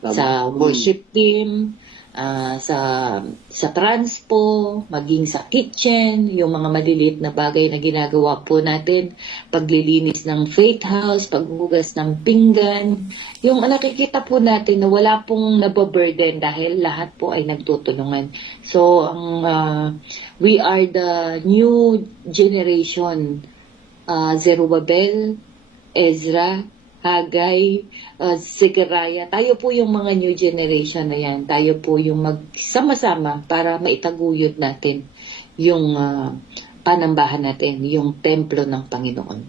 Sa worship team, sa transpo, maging sa kitchen, yung mga maliliit na bagay na ginagawa po natin, paglilinis ng faith house, paghugas ng pinggan, yung nakikita po natin na wala pong nababurden dahil lahat po ay nagtutulungan. So, we are the new generation, Zerubbabel, Ezra, Hagay, Zechariah. Tayo po yung mga new generation na yan. Tayo po yung magsama-sama para maitaguyod natin yung panambahan natin, yung templo ng Panginoon.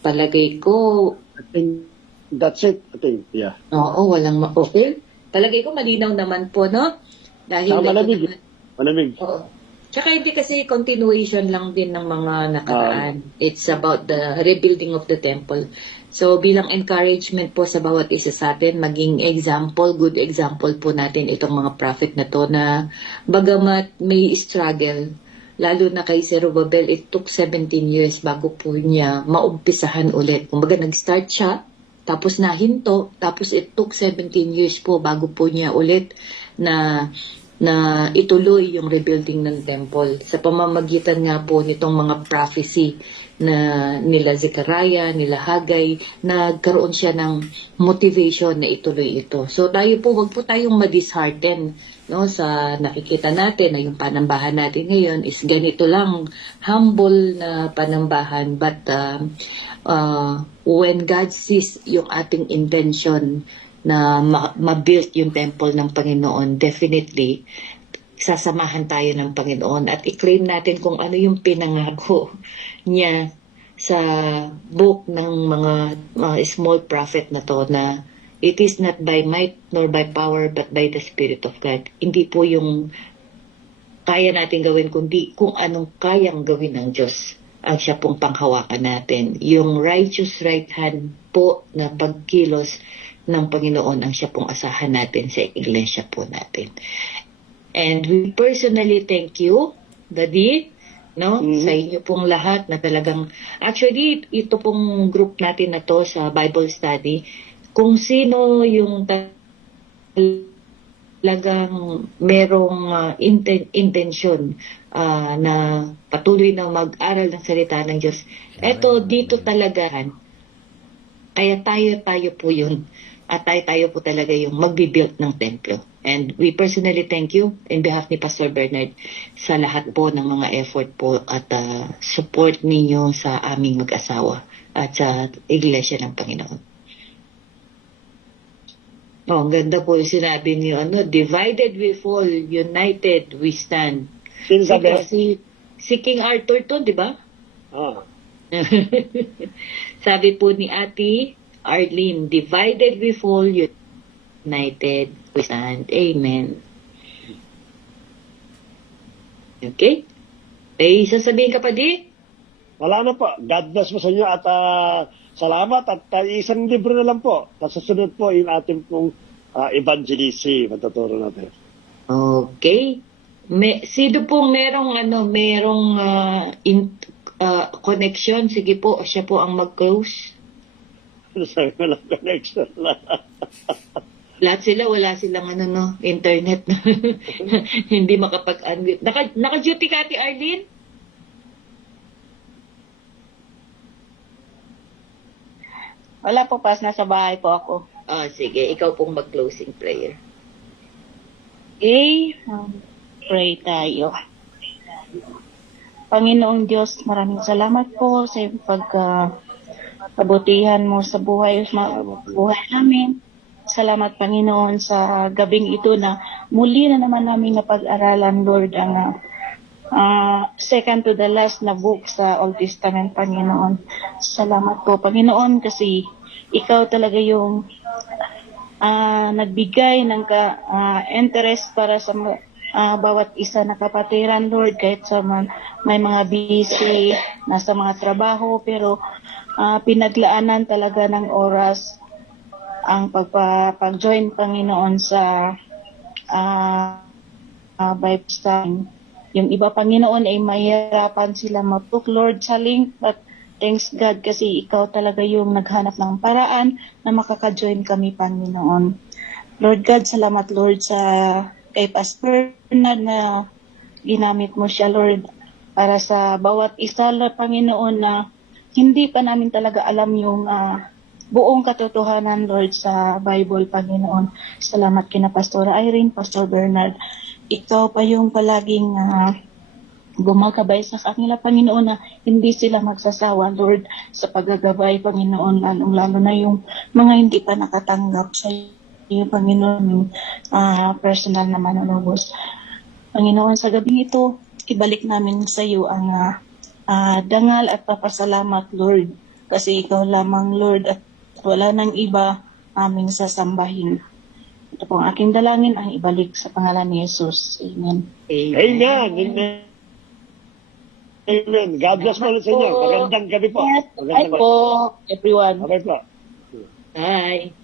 Palagay ko, I think that's it. I think, yeah. oo, walang okay. Palagay ko malinaw naman po, no? Dahil Saka malamig. Malamig. oo. Tsaka hindi kasi continuation lang din ng mga nakaraan. It's about the rebuilding of the temple. So bilang encouragement po sa bawat isa sa atin, maging example, good example po natin itong mga prophet na to na bagamat may struggle, lalo na kay Zerubbabel, it took 17 years bago po niya maumpisahan ulit. Kumbaga nag-start siya, tapos nahinto, tapos it took 17 years po bago po niya ulit na ituloy yung rebuilding ng temple. Sa pamamagitan nga po nitong mga prophecy na nila Zechariah, nila Hagay, nagkaroon siya ng motivation na ituloy ito. So tayo po, wag po tayong ma-dishearten, no, sa nakikita natin na yung panambahan natin ngayon is ganito lang, humble na panambahan, but when God sees yung ating intention na ma-build yung temple ng Panginoon, definitely sasamahan tayo ng Panginoon at i-claim natin kung ano yung pinangako niya sa book ng mga small prophet na to, na it is not by might nor by power but by the Spirit of God. Hindi po yung kaya natin gawin, kundi kung anong kayang gawin ng Diyos ang siya pong panghawakan natin. Yung righteous right hand po na pagkilos ng Panginoon ang siya pong asahan natin sa iglesia po natin. And we personally thank you, Daddy, no, sa inyo pong lahat na talagang, actually, ito pong group natin na to sa Bible study, kung sino yung talagang merong intention na patuloy na mag-aral ng salita ng Diyos, eto dito talagahan, kaya tayo po yun. At tayo po talaga yung magbibuild ng templo. And we personally thank you in behalf ni Pastor Bernard sa lahat po ng mga effort po at support ninyo sa aming mag-asawa at sa Iglesia ng Panginoon. Oh, ang ganda po yung sinabi niyo, divided we fall, united we stand. Sino sabi? Si King Arthur to, di ba? Ah. Sabi po ni Ate Arlene, divided we fall, united we stand. Amen. Okay? Eh, sasabihin ka pa di? Wala na po. God bless mo sa inyo at salamat at isang libro na lang po. Kasunod po yung ating pong evangelism matuturo natin. Okay. Sino pong merong connection? Sige po, siya po ang mag-close. Sabi ko lang connection lang. Lahat sila, wala silang internet. Hindi makapag-unmute. Naka-duty ka, Ate Arlene? Wala po, pas nasa bahay po ako. Sige, ikaw pong mag-closing prayer. Okay, pray tayo. Panginoong Diyos, maraming salamat po sa iyong kabutihan mo sa buhay namin. Salamat, Panginoon, sa gabing ito na muli na naman namin napag-aralan, Lord, ang second to the last na book sa Old Testament, Panginoon. Salamat po, Panginoon, kasi ikaw talaga yung nagbigay ng interest para sa bawat isa na kapatiran, Lord, kahit sa may mga busy, nasa mga trabaho, pero pinaglaanan talaga ng oras ang pag-join, Panginoon, sa Bible study. Yung iba, Panginoon, ay mahirapan sila mag-book, Lord, sa link. But thanks God kasi ikaw talaga yung naghanap ng paraan na makaka-join kami, Panginoon. Lord God, salamat, Lord, sa kay Pastor Bernard na ginamit mo siya, Lord, para sa bawat isa, Lord, Panginoon, na hindi pa namin talaga alam yung buong katotohanan, Lord, sa Bible, Panginoon. Salamat kina Pastora Irene, Pastor Bernard. Ikaw pa yung palaging gumagabay sa kanila, Panginoon, na hindi sila magsasawa, Lord, sa paggagabay, Panginoon, lalong-lalo na yung mga hindi pa nakatanggap sa iyo, Panginoon, yung personal na manunubos. Panginoon, sa gabing ito, ibalik namin sa iyo ang dangal at papasalamat, Lord, kasi ikaw lamang, Lord, at wala nang iba aming sasambahin. Ito po ang aking dalangin, ang ibalik sa pangalan ni Jesus. Amen. Amen. Amen. Amen. God bless po ulit sa inyo. Magandang gabi po. Yes, Magandang po, everyone. gabi po. Bye.